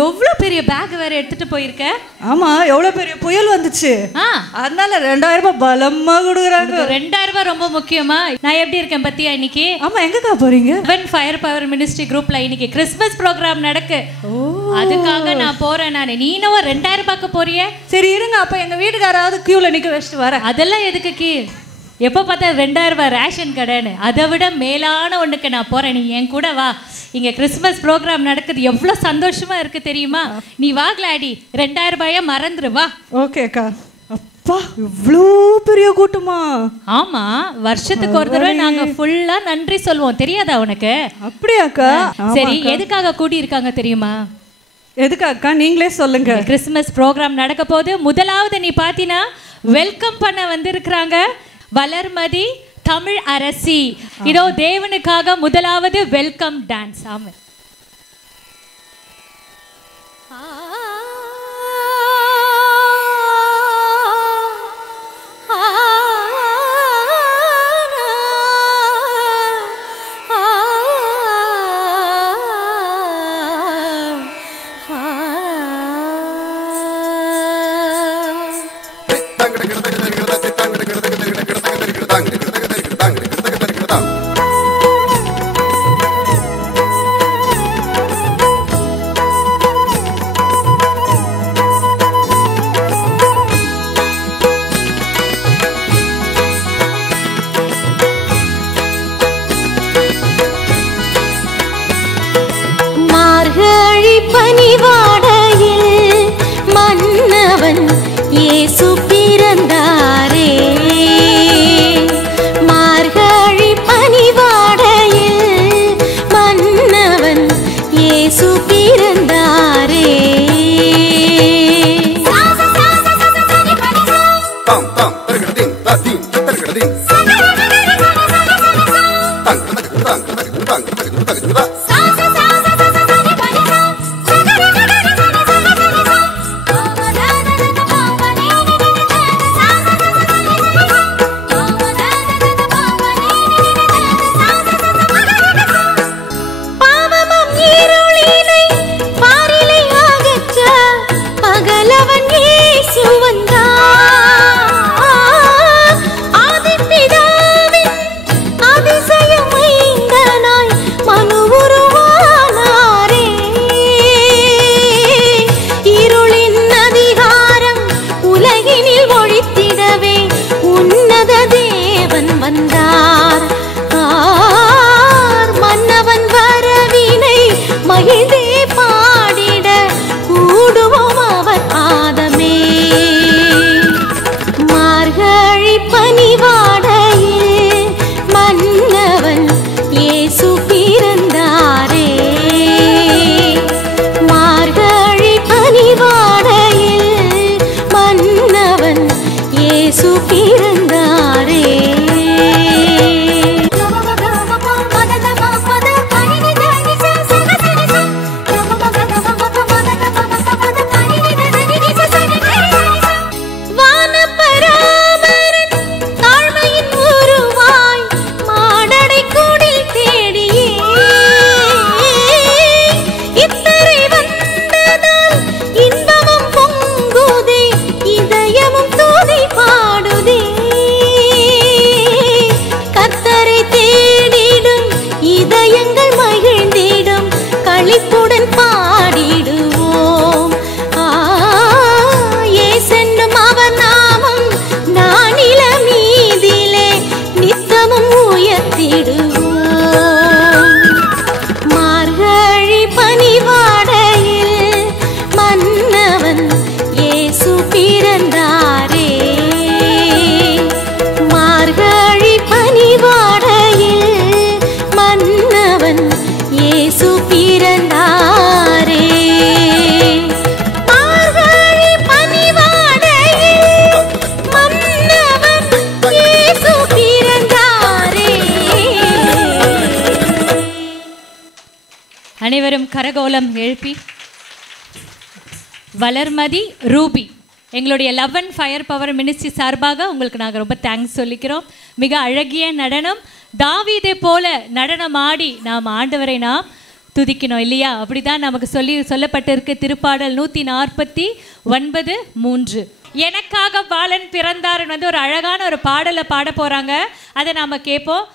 எவ்வளோ பெரிய பேக் வேற எடுத்துட்டு போயிருக்க. ஆமா, எவ்வளோ பெரிய புயல் வந்துச்சு. அதனால 2000 ரூபாய் பலமா கொடுக்குறாங்க. 2000 ரூபாய் ரொம்ப முக்கியமா? நான் எப்படி இருக்கேன் பத்தியா இன்னைக்கு? ஆமா, எங்கக்கா போறீங்க? ஃபயர் பவர் மினிஸ்ட்ரி குரூப்ல இன்னைக்கு கிறிஸ்மஸ் ப்ரோக்ராம் நடக்கு. அதுக்காக நான் போறேன். நீ இன்னும் 2000 ரூபாய்க்கு போறிய? சரி இருங்க, அப்ப எங்க வீட்டுக்காராவது கியூல நிக்க வச்சுட்டு வரேன். அதெல்லாம் எதுக்கு கீ? எப்போ பார்த்தா 2000 ரூபாய் ரேஷன் கடைன்னு. அதை விட மேலான ஒன்றுக்கு நான் போகிறேன். நீ என் கூட வா. இங்கே கிறிஸ்மஸ் ப்ரோக்ராம் நடக்குது. எவ்வளோ சந்தோஷமா இருக்கு தெரியுமா? நீ வா கிளாடி. 2000 ரூபாயை மறந்துரு வா. ஓகே அக்கா. அப்பா, இவ்வளோ பெரிய கூட்டமா? ஆமா, வருஷத்துக்கு ஒரு தடவை நாங்க ஃபுல்லா நன்றி சொல்லுவோம். தெரியாதா உனக்கு? அப்படியாக்கா? சரி, எதுக்காக கூடி இருக்காங்க தெரியுமா? எதுக்காக்கா நீங்களே சொல்லுங்க. கிறிஸ்மஸ் ப்ரோக்ராம் நடக்க போது முதலாவது நீ பாத்தீனா வெல்கம் பண்ண வந்திருக்கிறாங்க வளர்மதி தமிழ் அரசி. இதோ தேவனுக்காக முதலாவது வெல்கம் டான்ஸ். ஆமா, அனைவரும் கரகோலம் எழுப்பி வளர்மதி ரூபி எங்களுடைய love and fire power ministry சார்பாக உங்களுக்கு நாங்கள் ரொம்ப தேங்க்ஸ் சொல்லிக்கிறோம். மிக அழகிய நடனம். தாவீதை போல நடனம் ஆடி நாம் ஆண்டவரை நாம் துதிக்கணும் இல்லையா? அப்படிதான் நமக்கு சொல்லப்பட்டிருக்கு. திருப்பாடல் 149:3. எனக்காக பாலன் பிறந்தாருன்னு வந்து ஒரு அழகான ஒரு பாடலை பாட போறாங்க. அதை நாம கேட்போம்.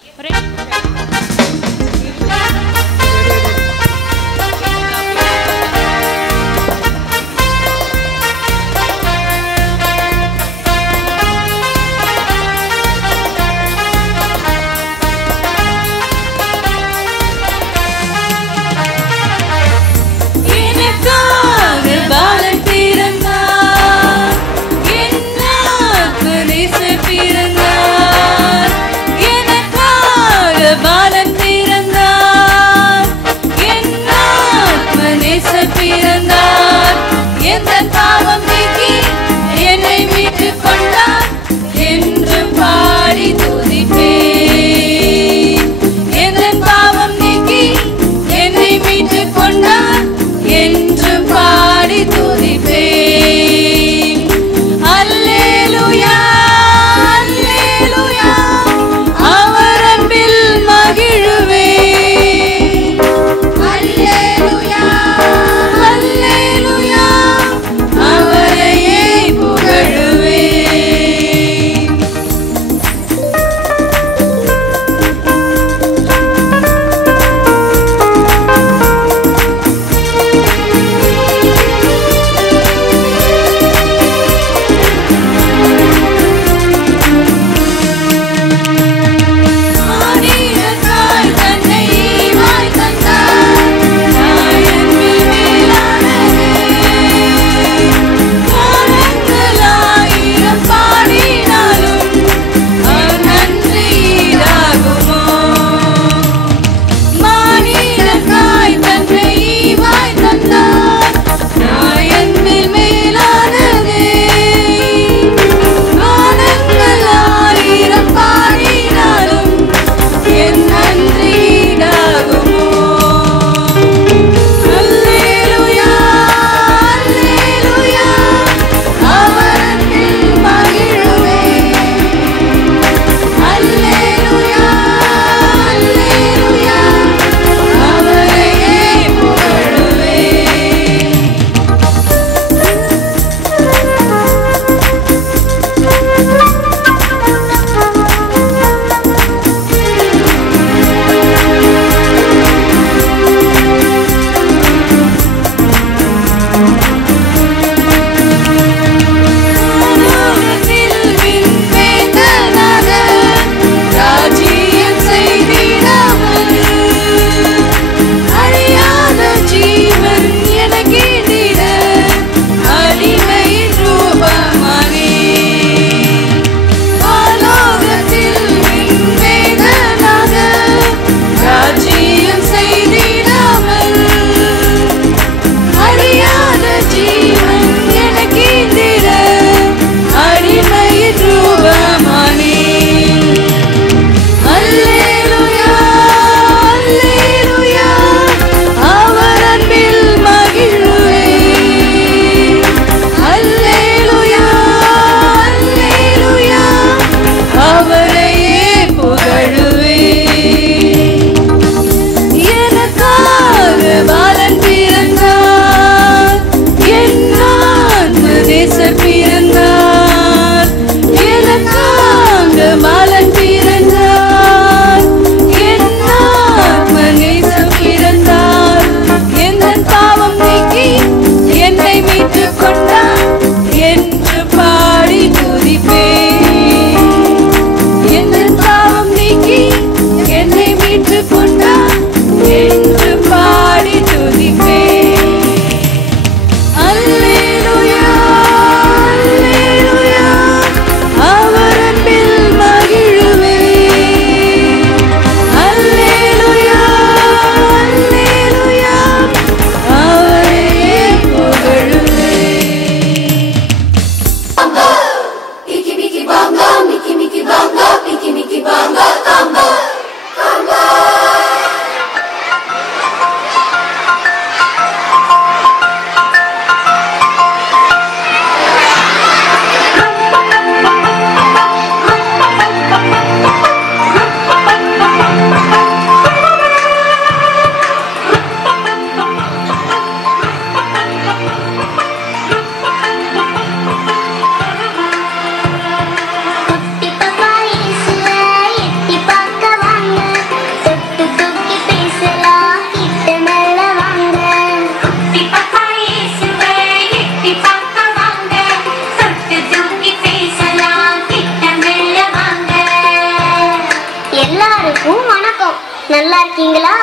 நல்லா இருக்கீங்களா?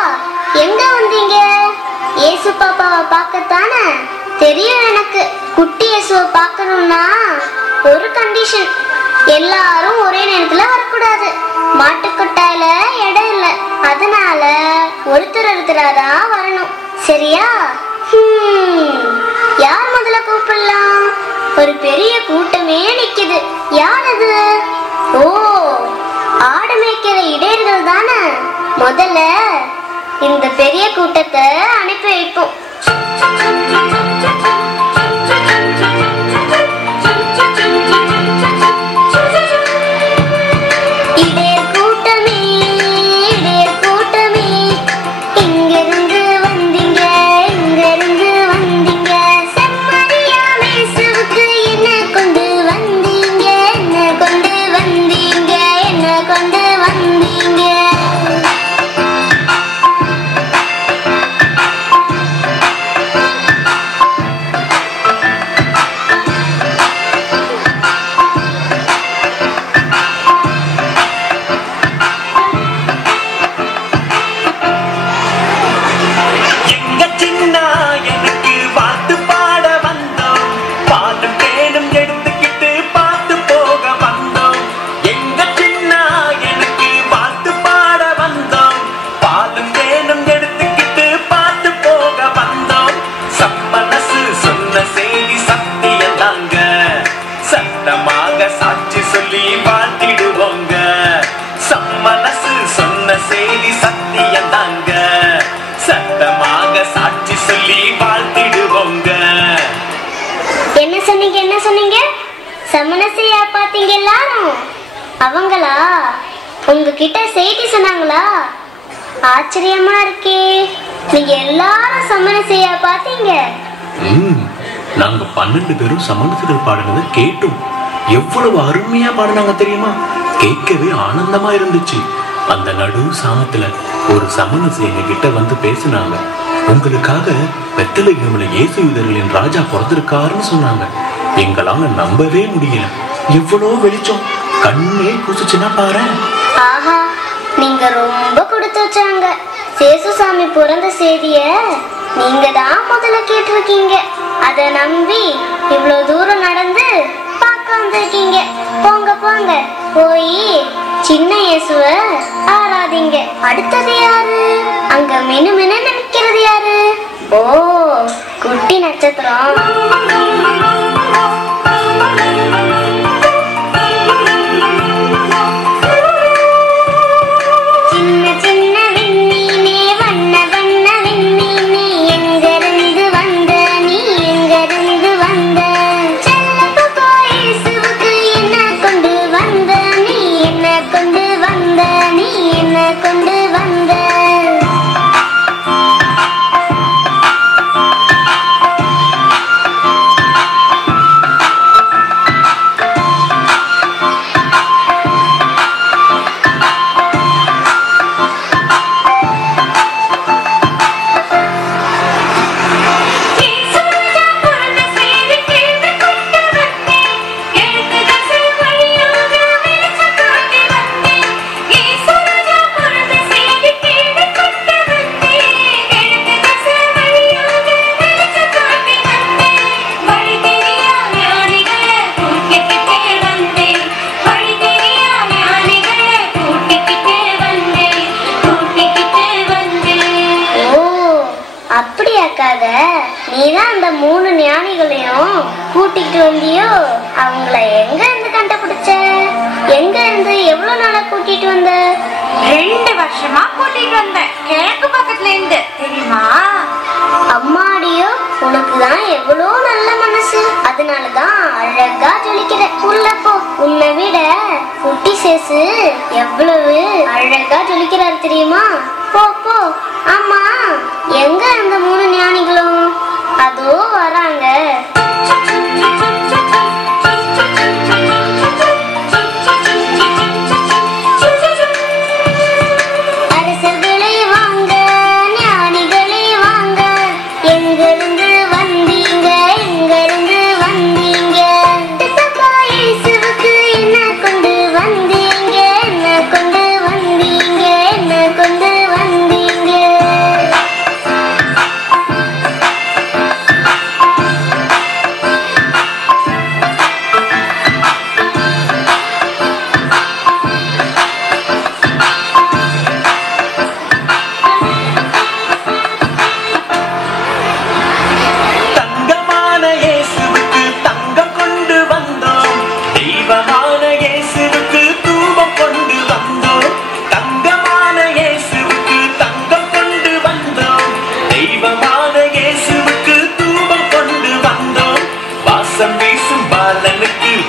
எங்க வந்தீங்க? இயேசு பாப்பாவை பார்க்கத்தானே? தெரியும் எனக்கு. குட்டி இயேசுவை பார்க்கணும்னா ஒரு கண்டிஷன், எல்லாரும் ஒரே நேரத்துல வரக்கூடாது. மாட்டுக்கொட்டாயில இடம் இல்ல, அதனால ஒருத்தராதான் வரணும். சரியா? யார் முதல்ல கூப்பிடலாம்? ஒரு பெரிய கூட்டமே நிக்குது. யார் அது? ஓ, ஆடு மேய்க்கிற இடையர்கள் தானே. முதல்ல இந்த பெரிய கூட்டத்தை அனுப்பி வைப்போம். சமணசையா பாத்தீங்க எல்லாரும்? அவங்களா உங்ககிட்ட செய்தி சொன்னாங்களா? ஆச்சரியமா இருக்கே. நீங்க எல்லாரும் சமணசையா பாத்தீங்க? நாங்க 12 பேரும் சமணசிகள் பாடினதை கேட்டோம். எவ்வளவு அருமையா பாடினாங்க தெரியுமா? கேட்கவே ஆனந்தமா இருந்துச்சு. அந்த நடு சாமத்துல ஒரு சமணசி எங்க கிட்ட வந்து பேசினாங்க. உங்களுக்காக பெத்தலகேமில இயேசு யூதர்களின் ராஜா பிறந்திருக்காருன்னு சொன்னாங்க. எங்களால நம்பவே முடியல. எவ்வளவு வெளிச்சம், கண்ணே கூசுச்சுன்னா பாரு. ஆஹா, நீங்க ரொம்ப கொடுத்து வச்சாங்க. சேசுசாமி பிறந்த செய்திய நீங்க தான் முதல்ல கேட்டிருக்கீங்க. அத நம்பி இவ்வளவு தூரம் நடந்து பார்க்க வந்திருக்கீங்க. போங்க போங்க, போய் சின்ன இயேசுவ ஆராதிங்க. அடுத்தது யாரு? அங்க மெனு மெனு நினைக்கிறது யாரு? ஓ, குட்டி நட்சத்திரம். நீதான் அந்த 3 ஞானிகளையும் கூட்டிட்டு வந்தியோ? அவங்கள எங்க இருந்து கண்டுபிடிச்ச? எங்க இருந்து எவ்வளவு நாளா கூட்டிட்டு வந்த? 2 வருஷமா கூட்டிட்டு வந்தேன், கிழக்கு பக்கத்துல இருந்து. தெரியுமா? அம்மாடியோ, உனக்குதான் எவ்வளவு நல்ல மனசு. அதனாலதான் அழகா ஜொலிக்கிற. உள்ள போ. உன்னை விட குட்டி சேசு எவ்வளவு அழகா ஜொலிக்கிறாரு தெரியுமா? போ போ. ஆமா, எங்க அந்த 3 ஞானிகளும்? அதோ வராங்க. அரசர்களே வாங்க, ஞானிகளே வாங்க, எங்கிருந்து வந்தீங்க, எங்கிருந்து வந்தீங்க? இயேசுவுக்கு என்ன கொண்டு வந்தீங்க, என்ன கொண்டு வந்தீங்க, என்ன கொண்டு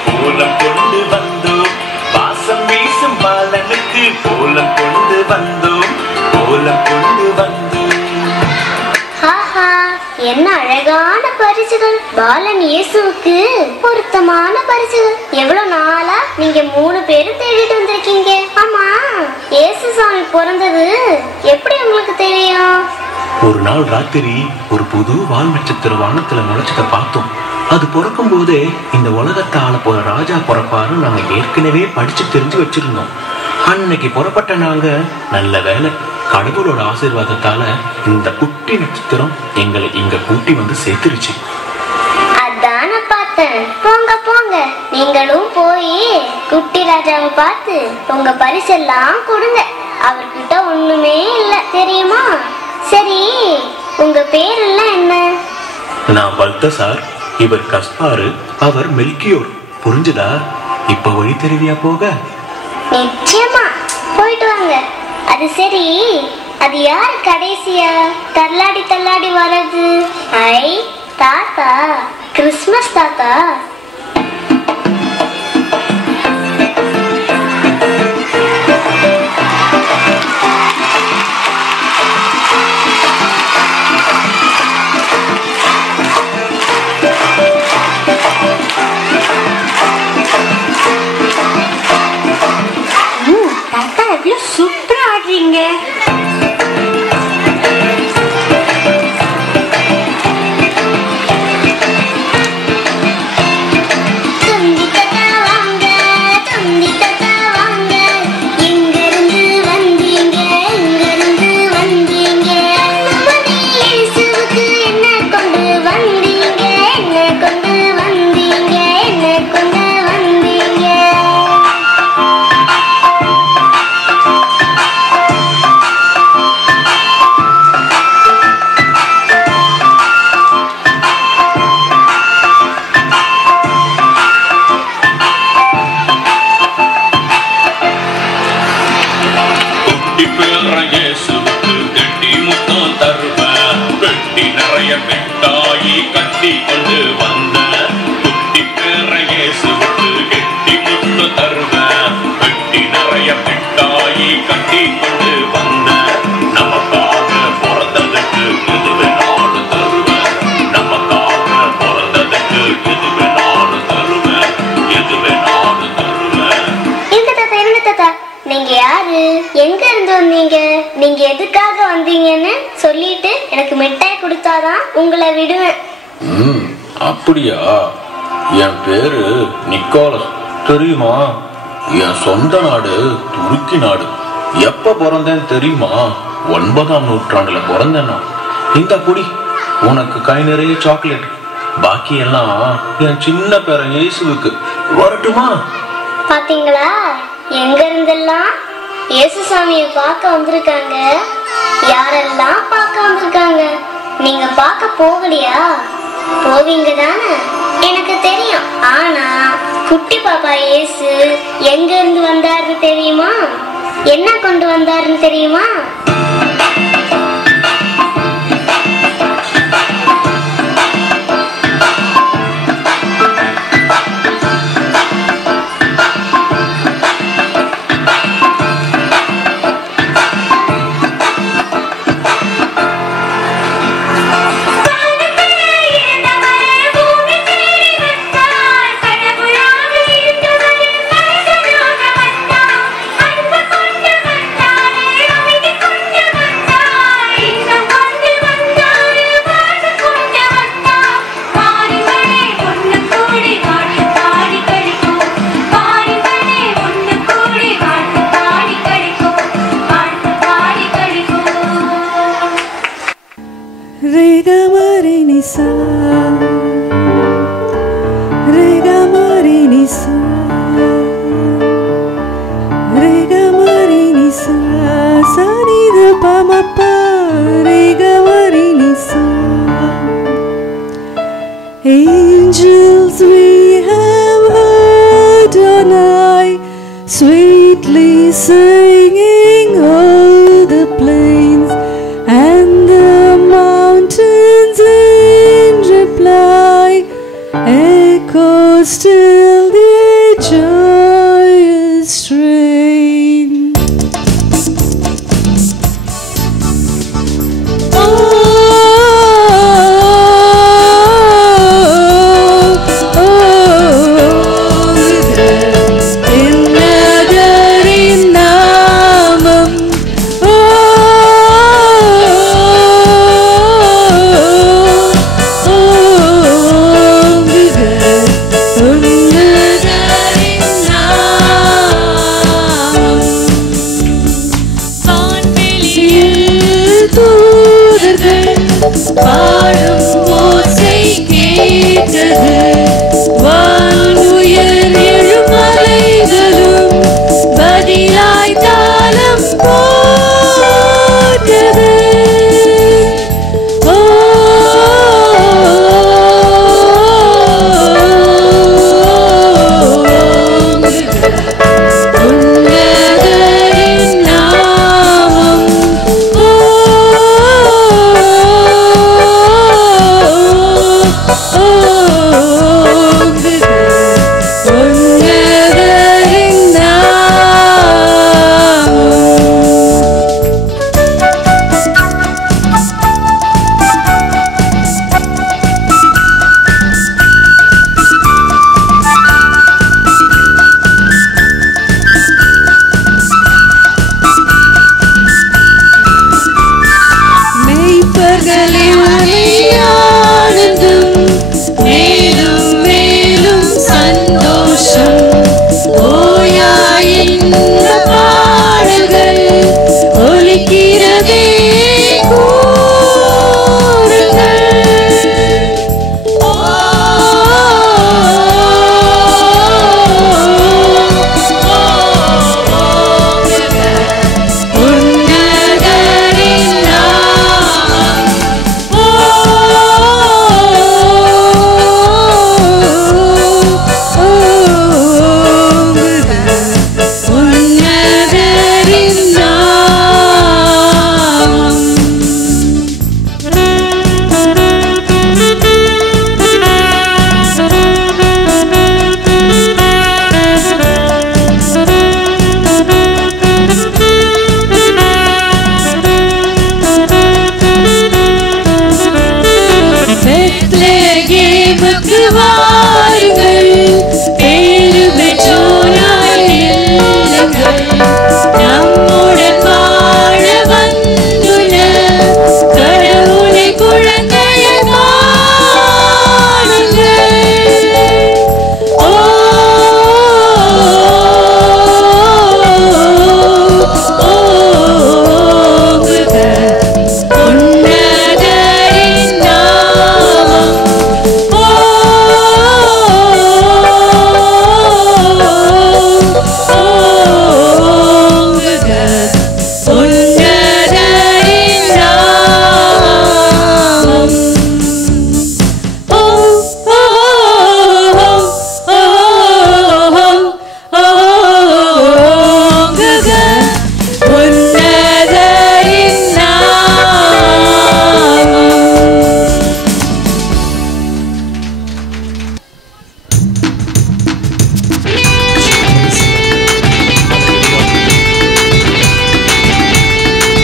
கோலம் கொண்டு வந்தோம், வாசம் வீசும் பாலனுக்கு கோலம் கொண்டு வந்தோம், கோலம் கொண்டு வந்தோம். ஆஹா, என்ன அழகான பரிசுகள்! பாலன் இயேசுவுக்கு பொருத்தமான பரிசுகள். எவ்வளவு நாளா நீங்க 3 பேரும் தேடிட்டு வந்திருக்கீங்க. ஆமா, இயேசு சாமி பிறந்தது எப்படி உங்களுக்கு தெரியும்? ஒரு நாள் ராத்திரி ஒரு புது வால் நட்சத்திர வானத்துல முளைச்சத பார்த்தோம். அது பிறக்கும் போதே இந்த உலகத்தை ஆள போற ராஜா பிறப்பாரு நாங்க ஏற்கனவே படிச்சு தெரிஞ்சு வச்சிருந்தோம். அன்னைக்கு புறப்பட்ட நாங்க நல்ல வேலை, கடவுளோட ஆசீர்வாதத்தால இந்த குட்டி நட்சத்திரம் எங்களை இங்க கூட்டி வந்து சேர்த்துருச்சு. அதான பார்த்தேன். போங்க போங்க, நீங்களும் போய் குட்டி ராஜாவை பார்த்து உங்க பரிசெல்லாம் கொடுங்க. அவர்கிட்ட ஒண்ணுமே இல்ல தெரியுமா? சரி, உங்க பேரெல்லாம் என்ன? நான் பல்தசார், இவர் கஸ்பாரு, அவர் மெல்கியோர். புரிஞ்சுதா? இப்ப வழி தெரிவியா போக? நிச்சயமா, போயிட்டு வாங்க. அது சரி, அது யார் கடைசியா தள்ளாடி தள்ளாடி வர்றது? ஐ, தாத்தா, கிறிஸ்மஸ் தாத்தா. தாத்தா, எவ்வளவு சூப்பரா ஆடுறீங்க. எங்க இருந்து வந்தீங்க? நீங்க எதுக்காக வந்தீங்கன்னு சொல்லிட்டு எனக்கு மிட்டாய் கொடுத்தாதான் உங்களை விடுவேன். அப்படியா? என் பேரு நிக்கோலஸ், தெரியுமா? என் சொந்த நாடு துருக்கி நாடு. எப்ப பிறந்தேன்னு தெரியுமா? 9ஆம் நூற்றாண்டுல பிறந்தேன்னா. இந்த குடி, உனக்கு கை நிறைய சாக்லேட். பாக்கி எல்லாம் என் சின்ன பேரன் இயேசுவுக்கு. வரட்டுமா? பாத்தீங்களா, எங்க இருந்தெல்லாம் இயேசுசாமியை பார்க்க வந்திருக்காங்க. யாரெல்லாம் பார்க்க வந்திருக்காங்க? நீங்க பார்க்க போகலையா? போவீங்க தானே, எனக்கு தெரியும். ஆனா குட்டி பாப்பா இயேசு எங்க இருந்து வந்தாருன்னு தெரியுமா? என்ன கொண்டு வந்தாருன்னு தெரியுமா? Angels we have heard on high, sweetly singing o'er the plains and the mountains in reply, echo still the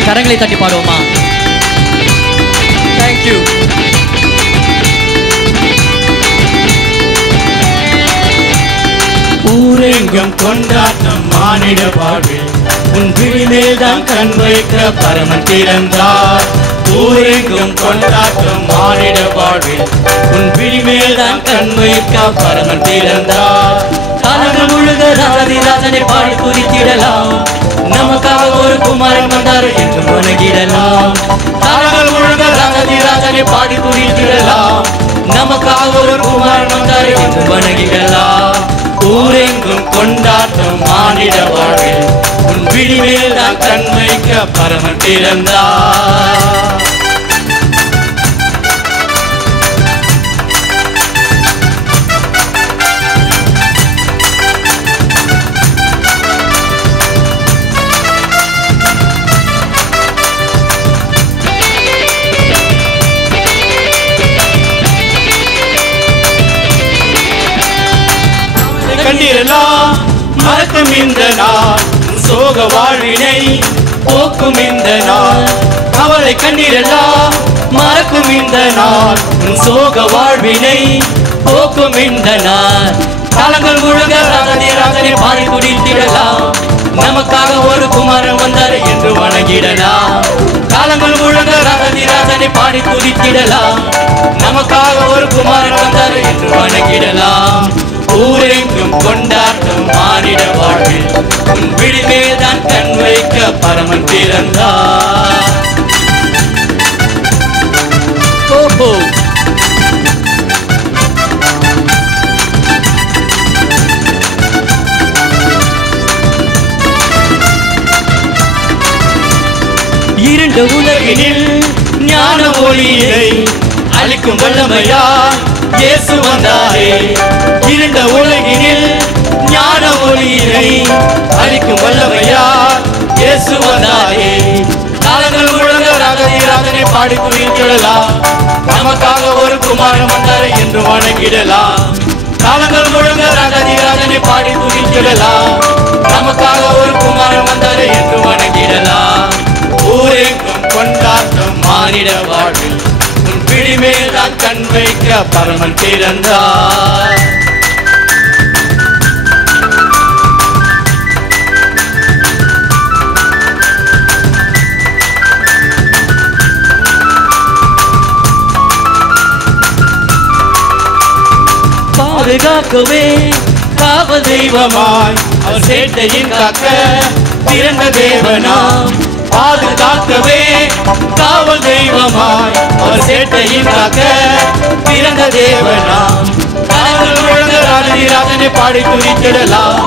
கரங்களை தட்டி பாடுவோமா? தேங்க்யூ. ஊரெங்கும் கொண்டாட்டம் மானிட வாழ்வில் உன் விழிமேல் தான் கண் வைக்க பரமன் பிறந்தார். ஊரெங்கும் கொண்டாட்டம் மானிட வாழ்வில் உன் விழிமேல் தான் கண் வைக்க பரமன் பிறந்தார். காலங்கள் முழுக ராஜாதிராஜனை பாடி குறித்திடலாம். நமக்காக ஒரு குமாரன் வந்தார் என்று வணங்கிடலாம். காலங்கள் முழுக ராஜாதிராஜனை பாடி குறித்திடலாம். நமக்காக ஒரு குமாரன் வந்தார் என்று வணங்கிடலாம். ஊரெங்கும் கொண்டாட்டம் மானிட வாழ்வில் உன் விழிமேல் தான் கண் வைக்க பரமன் பிறந்தார். கண்டிரலாம் மறக்கும் இந்த நாள் சோக வாழ்வினை போக்கும் இந்த நாள். அவளை கண்டிரலாம் மறக்கும் இந்த நாள் சோக வாழ்வினை போக்கும் இந்த நாள். காலங்கள் முழுக ராஜாதிராஜனை பாடி துதித்திடலாம். நமக்காக ஒரு குமாரன் வந்தார் என்று வணங்கிடலாம். காலங்கள் முழுக ராஜாதிராஜனை பாடி துதித்திடலாம். நமக்காக ஒரு குமாரன் வந்தார் என்று வணங்கிடலாம். ஊரெங்கும் கொண்டாட்டம் மானிட வாழ்வில் உன் விழிமேல் தான் கண் வைக்க பரமன் பிறந்தார். இருண்ட உலகினில் ஞான ஒளியை அளிக்கும் வல்லமையா இயேசு வந்தாரே. இருண்ட உலகினில் ஞான ஒளியை அளிக்கும் வல்லமையா இயேசு வந்தாரே. காலங்கள் முழுக ராஜாதிராஜனை பாடி துதித்திடலாம். நமக்காக ஒரு குமாரன் வந்தார் என்று வணங்கிடலாம். காலங்கள் முழுக ராஜாதிராஜனை பாடி துதித்திடலாம். நமக்காக ஒரு குமாரன் வந்தார் என்று வணங்கிடலாம். ஊரெங்கும் கொண்டாட்டம் மானிட வாழ்வில் உன் பிடிமேல் தான் கண் வைக்க பரமன் பிறந்தார். பாதுகாக்கவே காவல் தெய்வமாய் அவர் சேட்டையின் காக்க பிறந்த தேவனாம். பாதுகாக்கவே காவல் தெய்வமாய் அவர் சேட்டையின் காக்க பிறந்த தேவனாம். காலங்கள் முழுக ராஜாதிராஜனை பாடி துதித்திடலாம்.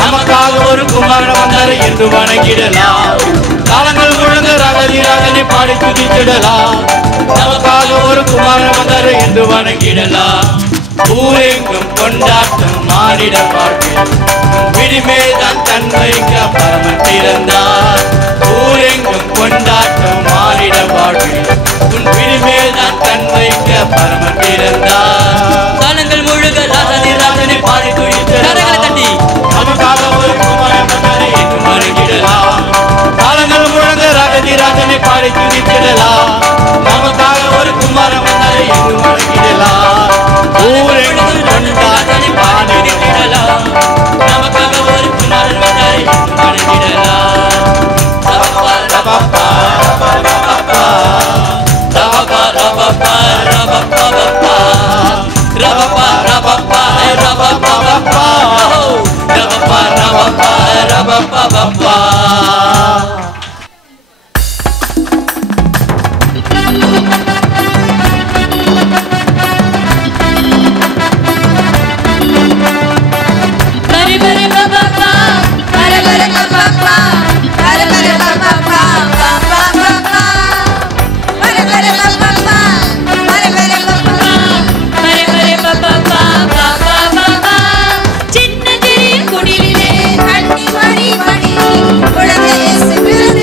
நமக்காக ஒரு குமாரன் வந்தார் என்று வணங்கிடலாம். காலங்கள் முழுக ராஜாதிராஜனை பாடி துதித்திடலாம். நமக்காக ஒரு குமாரன் வந்தார் என்று வணங்கிடலாம். ஊரெங்கும் கொண்டாட்டம் மானிட வாழ்வில் விடிமேல் தான் கண் வைக்க பரமன் பிறந்தார். ஊரெங்கும் கொண்டாட்டம் மானிட வாழ்வில் உன் விடிமேல் தான் கண் வைக்க பரமன் பிறந்தார். காலங்கள் முழுக ராஜாதிராஜனை பாடி துதித்திடலாம். தட்டி நமக்காக ஒரு குமாரன் வந்தார் என்று வணங்கிடலாம். காலங்கள் முழுக ராஜாதிராஜனை பாடி துதித்திடலாம். நமக்காக ஒரு குமாரன் வந்தார் என்று வணங்கிடலாம். ஊரெங்கும் கொண்டாட்டத்தை பாடிடலாம். நமக்காக ஒரு குமாரன் வந்தார் என்று வணங்கிடலாம். ரபப்பா ரபப்பா ரபப்பா ரபப்பா ரபப்பா ரபப்பா ரபப்பா ரபப்பா ரபப்பா ரபப்பா ரபப்பா ரபப்பா. குழந்தை இயேசு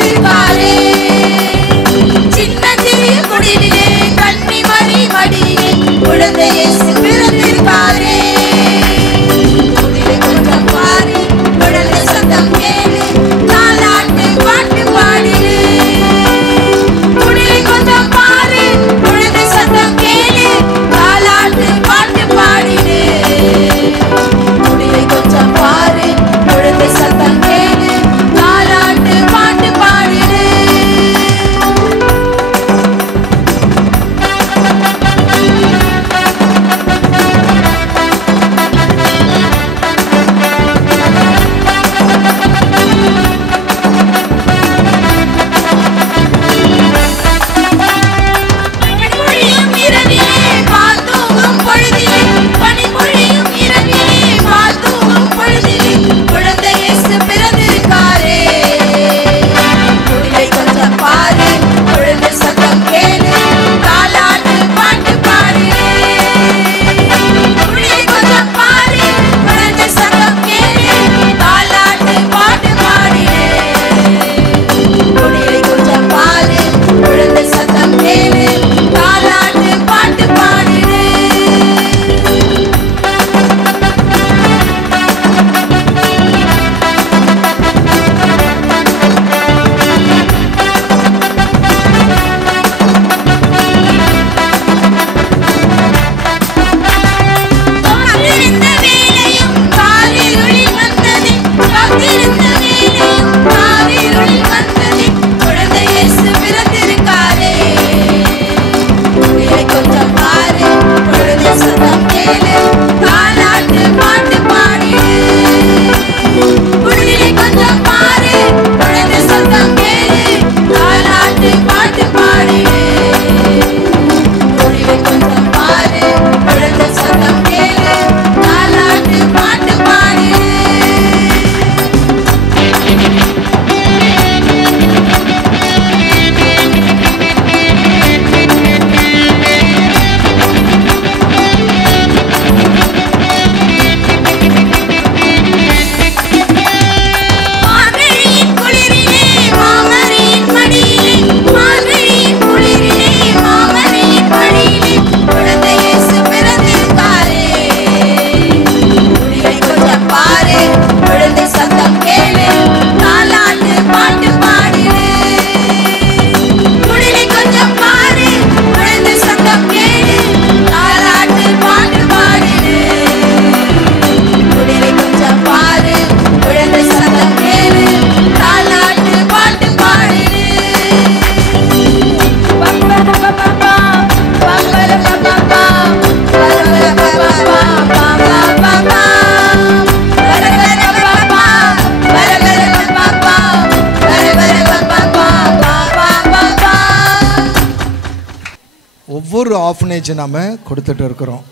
ஆஃபனேஜ் நாம் கொடுத்துட்டு இருக்கிறோம்.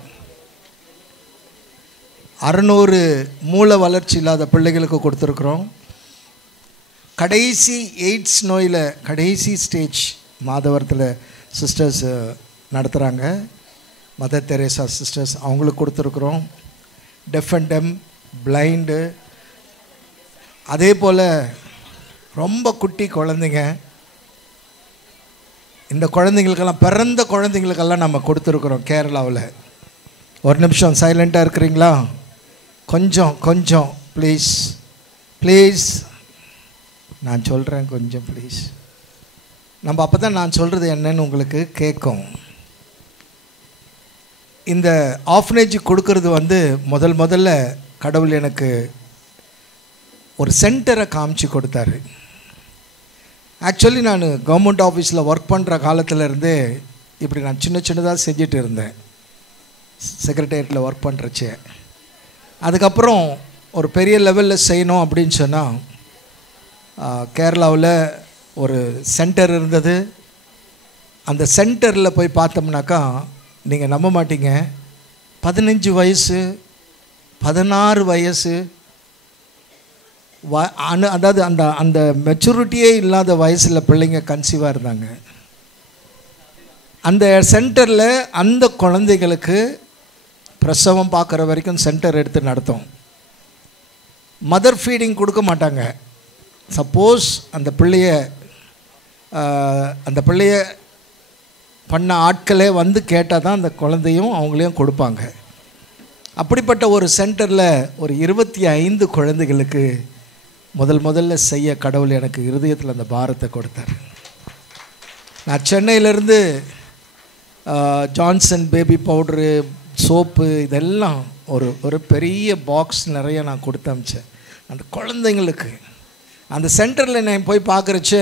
600 மூல வளர்ச்சி இல்லாத பிள்ளைகளுக்கு கொடுத்துருக்குறோம். கடைசி எய்ட்ஸ் நோயில் கடைசி ஸ்டேஜ் மாதவரத்தில் சிஸ்டர்ஸ் நடத்துகிறாங்க, மதர் தெரேசா சிஸ்டர்ஸ், அவங்களுக்கு கொடுத்துருக்குறோம். டெஃப் அண்ட் டெம், பிளைண்டு, அதே போல் ரொம்ப குட்டி குழந்தைங்க, இந்த குழந்தைங்களுக்கெல்லாம் பிறந்த குழந்தைங்களுக்கெல்லாம் நம்ம கொடுத்துருக்குறோம் கேரளாவில். ஒரு நிமிஷம் சைலண்ட்டாக இருக்கிறீங்களா? கொஞ்சம் ப்ளீஸ் நான் சொல்கிறேன், கொஞ்சம் ப்ளீஸ். நம்ம அப்போ தான் நான் சொல்கிறது என்னன்னு உங்களுக்கு கேட்கும். இந்த ஆஃபனேஜ் கொடுக்கறது முதல்ல கடவுள் எனக்கு ஒரு சென்டரை காமிச்சு கொடுத்தாரு. ஆக்சுவலி நான் கவர்மெண்ட் ஆஃபீஸில் ஒர்க் பண்ணுற காலத்திலேருந்தே இப்படி நான் சின்னதாக செஞ்சுட்டு இருந்தேன், செக்ரட்டேரியட்டில் ஒர்க் பண்ணுறச்சே. அதுக்கப்புறம் ஒரு பெரிய லெவலில் செய்யணும் அப்படின்னு சொன்னால் கேரளாவில் ஒரு சென்டர் இருந்தது. அந்த சென்டரில் போய் பார்த்தோம்னாக்கா நீங்கள் நம்ப மாட்டீங்க, 15 வயசு 16 வயசு அதாவது அந்த அந்த மெச்சூரிட்டியே இல்லாத வயசில் பிள்ளைங்க கன்சீவாக இருந்தாங்க. அந்த சென்டரில் அந்த குழந்தைகளுக்கு பிரசவம் பார்க்குற வரைக்கும் சென்டர் எடுத்து நடத்தும். மதர் ஃபீடிங் கொடுக்க மாட்டாங்க. சப்போஸ் அந்த பிள்ளைய பண்ண ஆட்களே கேட்டால் தான் அந்த குழந்தையும் அவங்களையும் கொடுப்பாங்க. அப்படிப்பட்ட ஒரு சென்டரில் ஒரு 25 குழந்தைகளுக்கு முதல்ல செய்ய கடவுள் எனக்கு இருதயத்தில் அந்த பாரத்தை கொடுத்தார். நான் சென்னையிலேருந்து ஜான்சன் பேபி பவுட்ரு, சோப்பு, இதெல்லாம் ஒரு பெரிய பாக்ஸ் நிறைய நான் கொடுத்து அமிச்சேன் அந்த குழந்தைங்களுக்கு. அந்த சென்டரில் நான் போய் பார்க்குறச்ச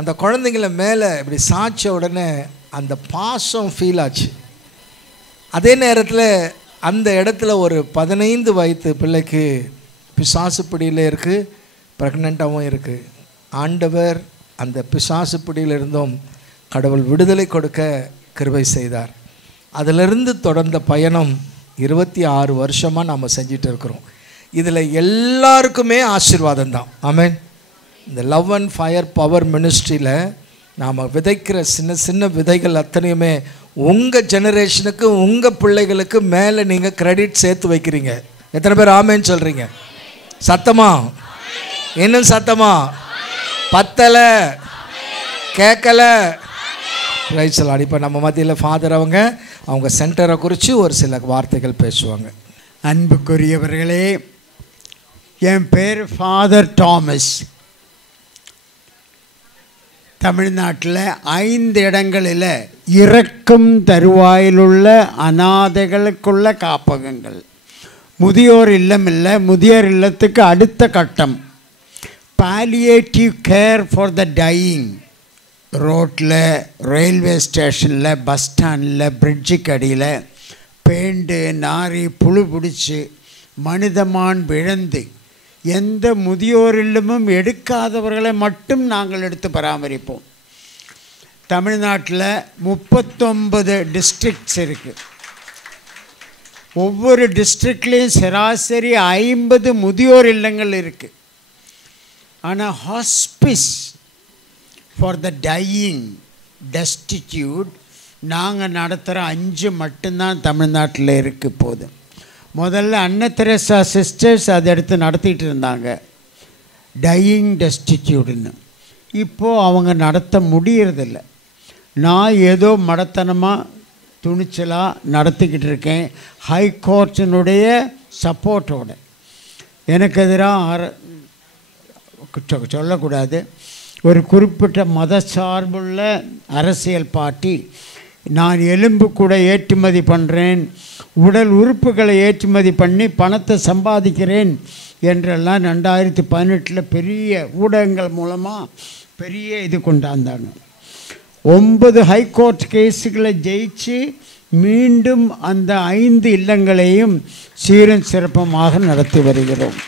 அந்த குழந்தைங்கள மேலே இப்படி சாய்ச்ச உடனே அந்த பாசம் ஃபீல் ஆச்சு. அதே நேரத்தில் அந்த இடத்துல ஒரு 15 வயது பிள்ளைக்கு பிசாசு பிடியில் இருக்குது, ப்ரெக்னெண்ட்டாகவும் இருக்குது. ஆண்டவர் அந்த பிசாசு பிடியிலிருந்தும் கடவுள் விடுதலை கொடுக்க கிருபை செய்தார். அதிலிருந்து தொடர்ந்த பயணம் 26 வருஷமாக நாம் செஞ்சிட்டு இருக்கிறோம். இதில் எல்லாருக்குமே ஆசீர்வாதம் தான். ஆமென். இந்த லவ் அண்ட் ஃபயர் பவர் மினிஸ்ட்ரியில் நாம் விதைக்கிற சின்ன விதைகள் அத்தனையுமே உங்கள் ஜெனரேஷனுக்கு, உங்கள் பிள்ளைகளுக்கு மேலே நீங்கள் கிரெடிட் சேர்த்து வைக்கிறீங்க. எத்தனை பேர் ஆமேன்னு சொல்கிறீங்க? சத்தமா? இன்னும் சத்தமா? பத்தலை, கேட்கல? ரைட்ஸெல்லாம். இப்போ நம்ம மத்தியில் ஃபாதர் அவங்க சென்டரை குறித்து ஒரு சில வார்த்தைகள் பேசுவாங்க. அன்புக்குரியவர்களே, என் பேர் ஃபாதர் தாமஸ். தமிழ்நாட்டில் 5 இடங்களில் இறக்கும் தருவாயிலுள்ள அனாதைகளுக்குள்ள காப்பகங்கள், முதியோர் இல்லம் இல்லை, முதியோர் இல்லத்துக்கு அடுத்த கட்டம் palliative care for the dying. ரோட்டில், ரயில்வே ஸ்டேஷனில், பஸ் ஸ்டாண்டில், பிரிட்ஜுக்கு அடியில் பேண்டு நாரி புழு பிடிச்சி மனிதமான் விழுந்து எந்த முதியோர் இல்லமும் எடுக்காதவர்களை மட்டும் நாங்கள் எடுத்து பராமரிப்போம். தமிழ்நாட்டில் 39 டிஸ்ட்ரிக்ட்ஸ் இருக்குது. ஒவ்வொரு டிஸ்ட்ரிக்ட்லேயும் சராசரி 50 முதியோர் இல்லங்கள் இருக்குது. ஆனால் hospice for the dying, destitute நாங்கள் நடத்துகிற 5 மட்டும்தான் தமிழ்நாட்டில் இருக்குது. போதும். முதல்ல அன்னை தெரேசா சிஸ்டர்ஸ் அதை எடுத்து நடத்திட்டு இருந்தாங்க, டையிங் டெஸ்டிடியூடுன்னு. இப்போது அவங்க நடத்த முடியறதில்ல. நான் ஏதோ மடத்தனமாக துணிச்சலாக நடத்திக்கிட்டு இருக்கேன், ஹைகோர்ட்டினுடைய சப்போர்ட்டோடு. எனக்கு எதிராக சொல்லக்கூடாது, ஒரு குறிப்பிட்ட மத சார்புள்ள அரசியல் பார்ட்டி நான் எலும்பு கூட ஏற்றுமதி பண்ணுறேன், உடல் உறுப்புகளை ஏற்றுமதி பண்ணி பணத்தை சம்பாதிக்கிறேன் என்றெல்லாம் 2018 பெரிய ஊடகங்கள் மூலமாக பெரிய இது கொண்டாந்தாங்க. 9 ஹைகோர்ட் கேஸுகளை ஜெயிச்சு மீண்டும் அந்த 5 இல்லங்களையும் சீரும் சிறப்புமாக நடத்தி வருகிறோம்.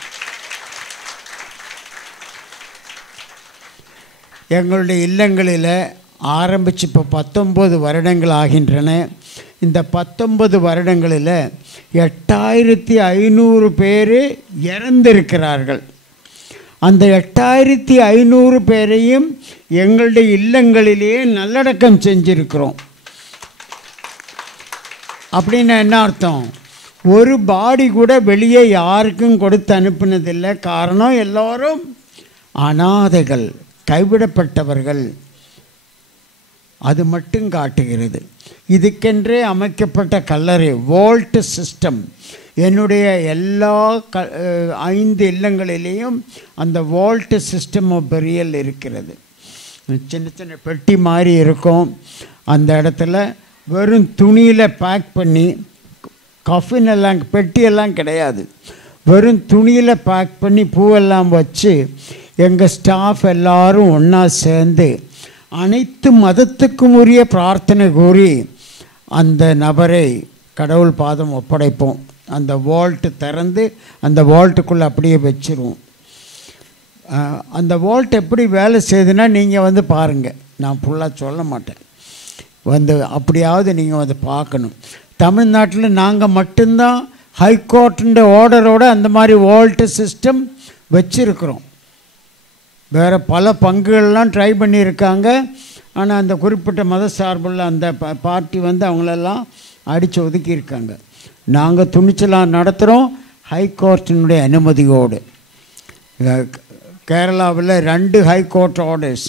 எங்களுடைய இல்லங்களில் ஆரம்பித்து இப்போ 19 வருடங்கள் ஆகின்றன. இந்த 19 வருடங்களில் 8500 பேர் இறந்திருக்கிறார்கள். அந்த 8500 பேரையும் எங்களுடைய இல்லங்களிலேயே நல்லடக்கம் செஞ்சுருக்கிறோம். அப்படின்னா என்ன அர்த்தம்? ஒரு பாடி கூட வெளியே யாருக்கும் கொடுத்து அனுப்பினதில்லை. காரணம், எல்லோரும் அனாதைகள், கைவிடப்பட்டவர்கள். அது மட்டும் காட்டுகிறது. இதுக்கென்றே அமைக்கப்பட்ட கல்லறை, வோல்ட் சிஸ்டம். என்னுடைய எல்லா 5 இல்லங்களிலேயும் அந்த வோல்ட் சிஸ்டம் ஆஃப் பெரியல் இருக்கிறது. சின்ன சின்ன பெட்டி மாதிரி இருக்கும். அந்த இடத்துல வெறும் துணியில் பேக் பண்ணி, கஃபின் எல்லாம் பெட்டியெல்லாம் கிடையாது, வெறும் துணியில் பேக் பண்ணி பூவெல்லாம் வச்சு எங்கள் ஸ்டாஃப் எல்லோரும் ஒன்றா சேர்ந்து அனைத்து மதத்துக்கும் உரிய பிரார்த்தனை கூறி அந்த நபரை கடவுள் பாதம் ஒப்படைப்போம். அந்த வால்ட்டு திறந்து அந்த வால்ட்டுக்குள்ளே அப்படியே வச்சிருவோம். அந்த வால்ட் எப்படி வேலை செய்யுதுன்னா நீங்கள் பாருங்கள், நான் ஃபுல்லாக சொல்ல மாட்டேன். அப்படியாவது நீங்கள் பார்க்கணும். தமிழ்நாட்டில் நாங்கள் மட்டும்தான் ஹைகோர்ட்டுன்ற ஆர்டரோடு அந்த மாதிரி வால்ட்டு சிஸ்டம் வச்சுருக்கிறோம். வேறு பல பங்குகள்லாம் ட்ரை பண்ணியிருக்காங்க. ஆனால் அந்த குறிப்பிட்ட மத சார்புள்ள அந்த பார்ட்டி அவங்களெல்லாம் அடித்து ஒதுக்கியிருக்காங்க. நாங்கள் துணிச்சலாக நடத்துகிறோம், ஹைகோர்ட்டினுடைய அனுமதியோடு. கேரளாவில் 2 ஹைகோர்ட் ஆர்டர்ஸ்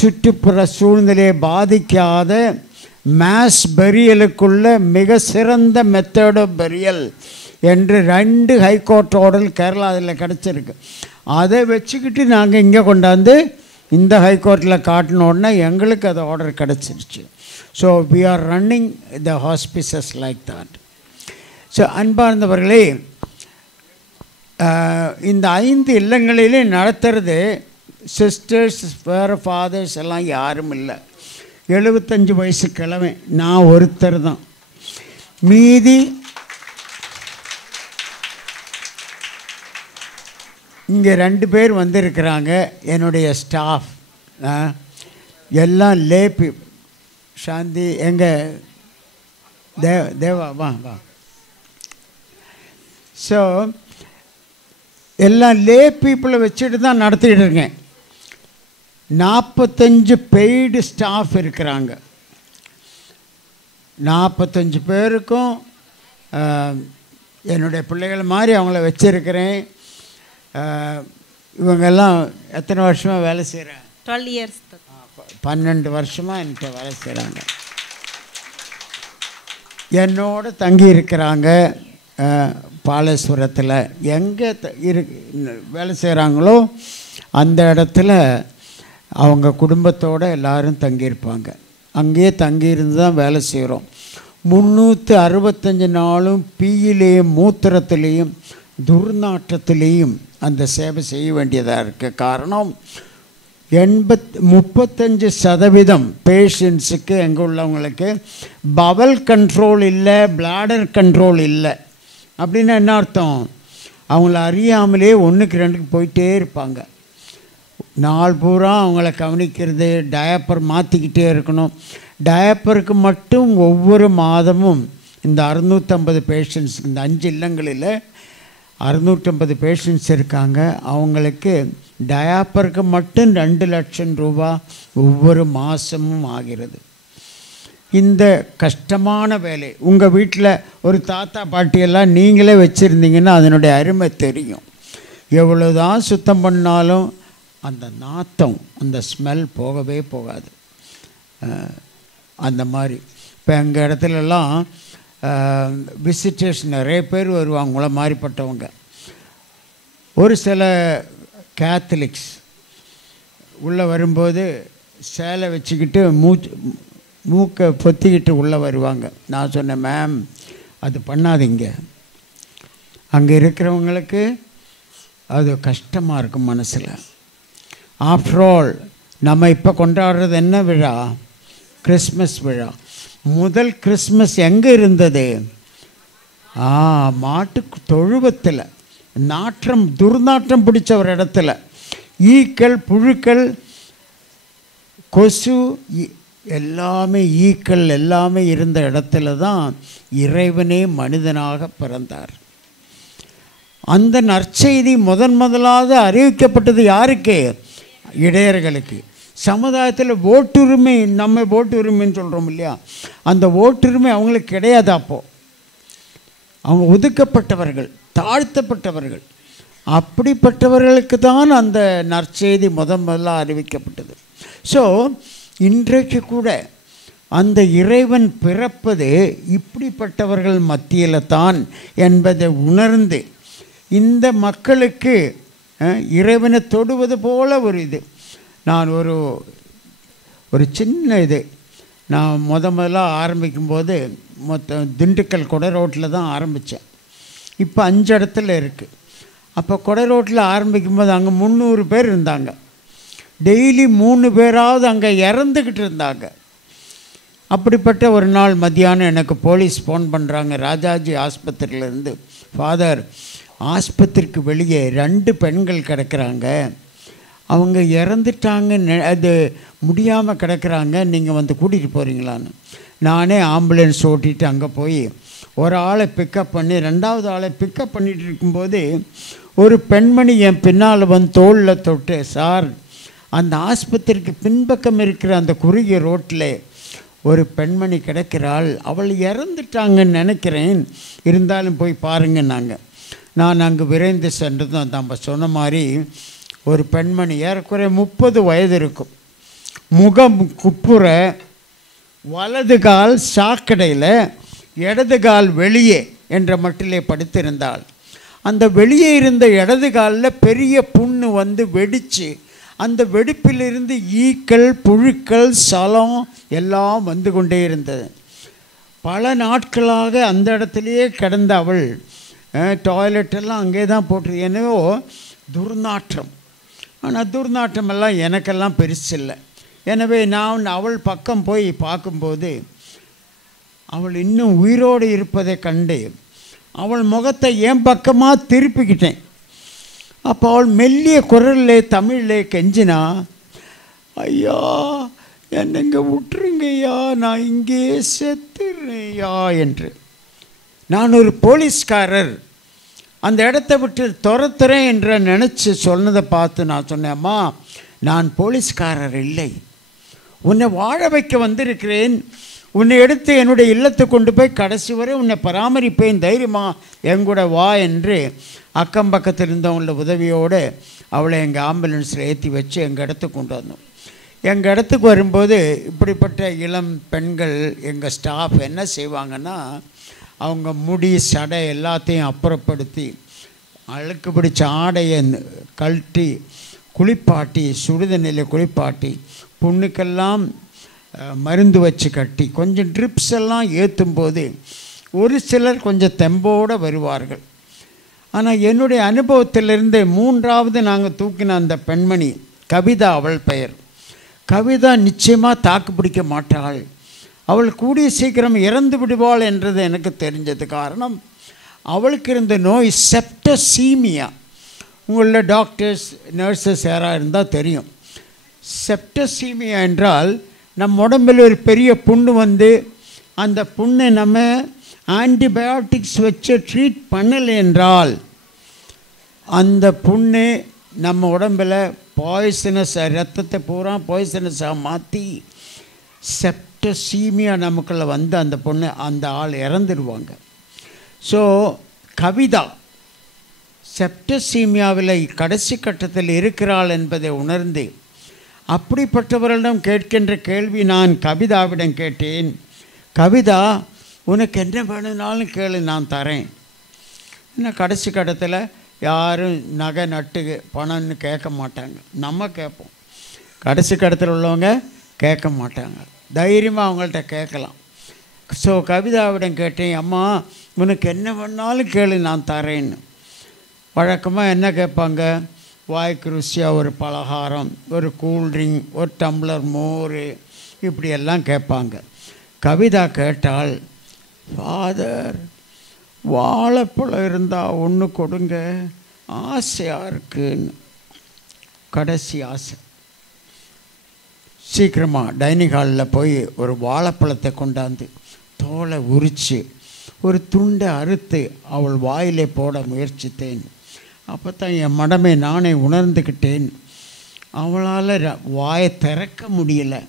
சுற்றுப்புற சூழ்நிலையை பாதிக்காத மேஸ் பெரியலுக்குள்ள மிக சிறந்த மெத்தட் ஆஃப் பெரியல் என்று 2 ஹைகோர்ட் ஆர்டர் கேரளாவில் கிடச்சிருக்கு. அதை வச்சுக்கிட்டு நாங்கள் இங்கே கொண்டாந்து இந்த ஹைகோர்ட்டில் காட்டினோடனே எங்களுக்கு அது ஆர்டர் கிடச்சிருச்சு. So we are running the hospices like that. So அன்பார்ந்தவர்களே, இந்த 5 இல்லங்களிலே நடத்துறது சிஸ்டர்ஸ், வேறு ஃபாதர்ஸ் எல்லாம் யாரும் இல்லை. 75 வயசு கிழமை, நான் ஒருத்தர் தான். மீதி இங்கே 2 பேர் வந்திருக்கிறாங்க, என்னுடைய ஸ்டாஃப். எல்லாம் லேபி. சாந்தி எங்கள் தேவா வா வா. ஸோ எல்லாம் லே பீப்புளை வச்சுட்டு தான் நடத்திட்டு இருக்கேன். 45 பெய்டு ஸ்டாஃப் இருக்கிறாங்க. 45 பேருக்கும் என்னுடைய பிள்ளைகள் மாதிரி அவங்கள வச்சுருக்கிறேன். இவங்கெல்லாம் எத்தனை வருஷமாக வேலை செய்கிறாங்க? 12 years. 12 வருஷமாக என்கிட்ட வேலை செய்கிறாங்க. என்னோடு தங்கி இருக்கிறாங்க. பாலேஸ்வரத்தில் எங்கே வேலை செய்கிறாங்களோ அந்த இடத்துல அவங்க குடும்பத்தோடு எல்லோரும் தங்கியிருப்பாங்க. அங்கேயே தங்கியிருந்து தான் வேலை செய்கிறோம். 365 நாளும் பீயிலேயும் மூத்திரத்திலேயும் துர்நாற்றத்திலேயும் அந்த சேவை செய்ய வேண்டியதாக இருக்குது. காரணம், 35% பேஷண்ட்ஸுக்கு எங்கே உள்ளவங்களுக்கு பவல் கண்ட்ரோல் இல்லை, பிளாடர் கண்ட்ரோல் இல்லை. அப்படின்னா என்ன அர்த்தம்? அவங்கள அறியாமலே 1க்கு 2க்கு போயிட்டே இருப்பாங்க. நாள் பூரா அவங்கள கவனிக்கிறது, டயப்பர் மாற்றிக்கிட்டே இருக்கணும். டயப்பருக்கு மட்டும் ஒவ்வொரு மாதமும் இந்த 650 பேஷண்ட்ஸ், இந்த 5 இல்லங்களில் 650 பேஷண்ட்ஸ் இருக்காங்க. அவங்களுக்கு டயாப்பருக்கு மட்டும் 2 லட்சம் ரூபா ஒவ்வொரு மாதமும் ஆகிறது. இந்த கஷ்டமான வேலை உங்கள் வீட்டில் ஒரு தாத்தா பாட்டியெல்லாம் நீங்களே வச்சுருந்தீங்கன்னா அதனுடைய அருமை தெரியும். எவ்வளோ தான் சுத்தம் பண்ணாலும் அந்த நாத்தம், அந்த ஸ்மெல் போகவே போகாது. அந்த மாதிரி இப்போ எங்கள் இடத்துலலாம் விசிட்டர்ஸ் நிறைய பேர் வருவாங்க, உங்களை மாதிரிப்பட்டவங்க. ஒரு சில கேத்தலிக்ஸ் உள்ளே வரும்போது சேலை வச்சுக்கிட்டு மூக்கை பொத்திக்கிட்டு உள்ளே வருவாங்க. நான் சொன்னேன், மேம் அது பண்ணாதீங்க. அங்கே இருக்கிறவங்களுக்கு அது கஷ்டமாக இருக்கும் மனசில். ஆஃப்டர் ஆல் நம்ம இப்போ கொண்டாடுறது என்ன விழா? கிறிஸ்மஸ் விழா. முதல் கிறிஸ்மஸ் எங்கே இருந்தது? மாட்டு தொழுவத்தில், நாற்றம் துர்நாற்றம் பிடிச்ச ஒரு இடத்துல. ஈக்கள், புழுக்கள், கொசு, எல்லாமே ஈக்கள் எல்லாமே இருந்த இடத்துல தான் இறைவனே மனிதனாக பிறந்தார். அந்த நற்செய்தி முதலாவது அறிவிக்கப்பட்டது யாருக்கு? இடையர்களுக்கு. சமுதாயத்தில் ஓட்டுரிமை, நம்ம ஓட்டுரிமைன்னு சொல்கிறோம் இல்லையா, அந்த ஓட்டுரிமை அவங்களுக்கு கிடையாது. அப்போது அவங்க ஒதுக்கப்பட்டவர்கள், தாழ்த்தப்பட்டவர்கள். அப்படிப்பட்டவர்களுக்கு தான் அந்த நற்செய்தி முதலாக அறிவிக்கப்பட்டது. ஸோ இன்றைக்கு கூட அந்த இறைவன் பிறப்பது இப்படிப்பட்டவர்கள் மத்தியில் தான் என்பதை உணர்ந்து இந்த மக்களுக்கு இறைவனை தொடுவது போல ஒரு இது. நான் ஒரு சின்ன இது நான் முதலாக ஆரம்பிக்கும்போது திண்டுக்கல் கொடை ரோட்டில் தான் ஆரம்பித்தேன். இப்போ 5 இடத்துல இருக்குது. அப்போ கொடை ரோட்டில் ஆரம்பிக்கும்போது அங்கே 300 பேர் இருந்தாங்க. டெய்லி 3 பேராவது அங்கே இறந்துக்கிட்டு இருந்தாங்க. அப்படிப்பட்ட ஒரு நாள் மத்தியானம் எனக்கு போலீஸ் ஃபோன் பண்ணுறாங்க, ராஜாஜி ஆஸ்பத்திரியிலேருந்து. ஃபாதர், ஆஸ்பத்திரிக்கு வெளியே 2 பெண்கள் கிடக்கிறாங்க, அவங்க இறந்துட்டாங்க, அது முடியாமல் கிடக்கிறாங்க, நீங்கள் வந்து கூட்டிகிட்டு போகிறீங்களான்னு. நானே ஆம்புலன்ஸ் ஓட்டிகிட்டு அங்கே போய் ஒரு ஆளை பிக்கப் பண்ணி 2வது ஆளை பிக்கப் பண்ணிகிட்டு இருக்கும்போது ஒரு பெண்மணி என் பின்னால் வந்து தோளில் தொட்டு, சார், அந்த ஆஸ்பத்திரிக்கு பின்பக்கம் இருக்கிற அந்த குறுகிய ரோட்டில் ஒரு பெண்மணி கிடக்கிறாள், அவள் இறந்துட்டாங்கன்னு நினைக்கிறேன், இருந்தாலும் போய் பாருங்கன்னாங்க. நான் அங்கே விரைந்து சென்றதும் நம்ம சொன்ன மாதிரி ஒரு பெண்மணி ஏறக்குறைய 30 வயது இருக்கும், முகம் குப்புற, வலது கால் சாக்கடையில், இடது கால் வெளியே என்ற மட்டிலே படுத்திருந்தாள். அந்த வெளியே இருந்த இடது காலில் பெரிய புண்ணு வந்து வெடித்து அந்த வெடிப்பிலிருந்து ஈக்கள், புழுக்கள், சலம் எல்லாம் வந்து கொண்டே இருந்தது. பல நாட்களாக அந்த இடத்துலையே கிடந்த அவள் டாய்லெட்டெல்லாம் அங்கே தான் போட்டு, என்னவோ துர்நாற்றம். ஆனால் துர்நாற்றமெல்லாம் எனக்கெல்லாம் பெருசில்லை. எனவே நான் அவள் பக்கம் போய் பார்க்கும்போது அவள் இன்னும் உயிரோடு இருப்பதை கண்டு அவள் முகத்தை என் பக்கமாக திருப்பிக்கிட்டேன். அப்போ அவள் மெல்லிய குரல்லே தமிழிலே கெஞ்சினா, ஐயா என்னங்க விட்டுருங்கய்யா, நான் இங்கே செத்துறேயா என்று. நான் ஒரு போலீஸ்காரர், அந்த இடத்த விட்டு துரத்துறேன் என்று நினச்சி சொன்னதை பார்த்து நான் சொன்னேன், அம்மா நான் போலீஸ்காரர் இல்லை, உன்னை வாழ வைக்க வந்திருக்கிறேன், உன்னை எடுத்து என்னுடைய இல்லத்தை கொண்டு போய் கடைசி வரை உன்னை பராமரிப்பேன், தைரியமா எங்கூட வா என்று அக்கம் பக்கத்தில் இருந்தவங்களோட உதவியோடு அவளை எங்கள் ஆம்புலன்ஸில் ஏற்றி வச்சு எங்கள் இடத்துக்கு கொண்டு வந்தோம். எங்கள் இடத்துக்கு வரும்போது இப்படிப்பட்ட இளம் பெண்கள் எங்கள் ஸ்டாஃப் என்ன செய்வாங்கன்னா, அவங்க முடி சடை எல்லாத்தையும் அப்புறப்படுத்தி அழுக்கு பிடிச்ச ஆடையை கழட்டி குளிப்பாட்டி, சுடுதண்ணியில் குளிப்பாட்டி, புண்ணுக்கெல்லாம் மருந்து வச்சு கட்டி, கொஞ்சம் ட்ரிப்ஸ் எல்லாம் ஏற்றும் போது ஒரு சிலர் கொஞ்சம் தெம்போடு வருவார்கள். ஆனால் என்னுடைய அனுபவத்திலிருந்து 3வது நாங்கள் தூக்கின அந்த பெண்மணி கவிதா, அவள் பெயர். கவிதா நிச்சயமாக தாக்கு பிடிக்க மாட்டாள், அவள் கூடிய சீக்கிரம் இறந்து விடுவாள் என்றது எனக்கு தெரிஞ்சது. காரணம், அவளுக்கு இருந்த நோய் செப்டசீமியா. உங்களில் டாக்டர்ஸ், நர்சஸ் யாராக இருந்தால் தெரியும். செப்டசீமியா என்றால் நம் உடம்பில் ஒரு பெரிய புண்ணு வந்து அந்த புண்ணை நம்ம ஆன்டிபயோட்டிக்ஸ் வச்சு ட்ரீட் பண்ணலை என்றால் அந்த புண்ணு நம்ம உடம்பில் பாய்சனஸ், ரத்தத்தை பூரா பாய்சனஸாக மாற்றி செப்டசீமியா நமக்குள்ளே வந்து அந்த ஆள் இறந்துடுவாங்க. ஸோ கவிதா செப்டசீமியாவில் கடைசி கட்டத்தில் இருக்கிறாள் என்பதை உணர்ந்து அப்படிப்பட்டவர்களிடம் கேட்கின்ற கேள்வி நான் கவிதாவிடம் கேட்டேன், கவிதா உனக்கு என்ன வேணும்னாலும் கேளு, நான் தரேன். இன்னும் கடைசி கட்டத்தில் யாரும் நகை நட்டு பணம்னு கேட்க மாட்டாங்க, நம்ம கேட்போம். கடைசி கட்டத்தில் உள்ளவங்க கேட்க மாட்டாங்க, தைரியமாக அவங்கள்ட்ட கேட்கலாம். ஸோ கவிதாவிடம் கேட்டேன், அம்மா உனக்கு என்ன வேணாலும் கேளு, நான் தரேன்னு. வழக்கமாக என்ன கேட்பாங்க, வாய்க்கு ருசியாக ஒரு பலகாரம், ஒரு கூல்ட்ரிங்க், ஒரு டம்ளர் மோர், இப்படியெல்லாம் கேட்பாங்க. கவிதா கேட்டால், ஃபாதர் வாழைப்பழம் இருந்தால் ஒன்று கொடுங்க, ஆசையாக இருக்குன்னு. கடைசி ஆசை. சீக்கிரமாக டைனிங் ஹாலில் போய் ஒரு வாழைப்பழத்தை கொண்டாந்து தோலை உரித்து ஒரு துண்டை அறுத்து அவள் வாயிலே போட முயற்சித்தேன். அப்போ தான் என் மடமை நானே உணர்ந்துக்கிட்டேன். அவளால் வாயை திறக்க முடியலை.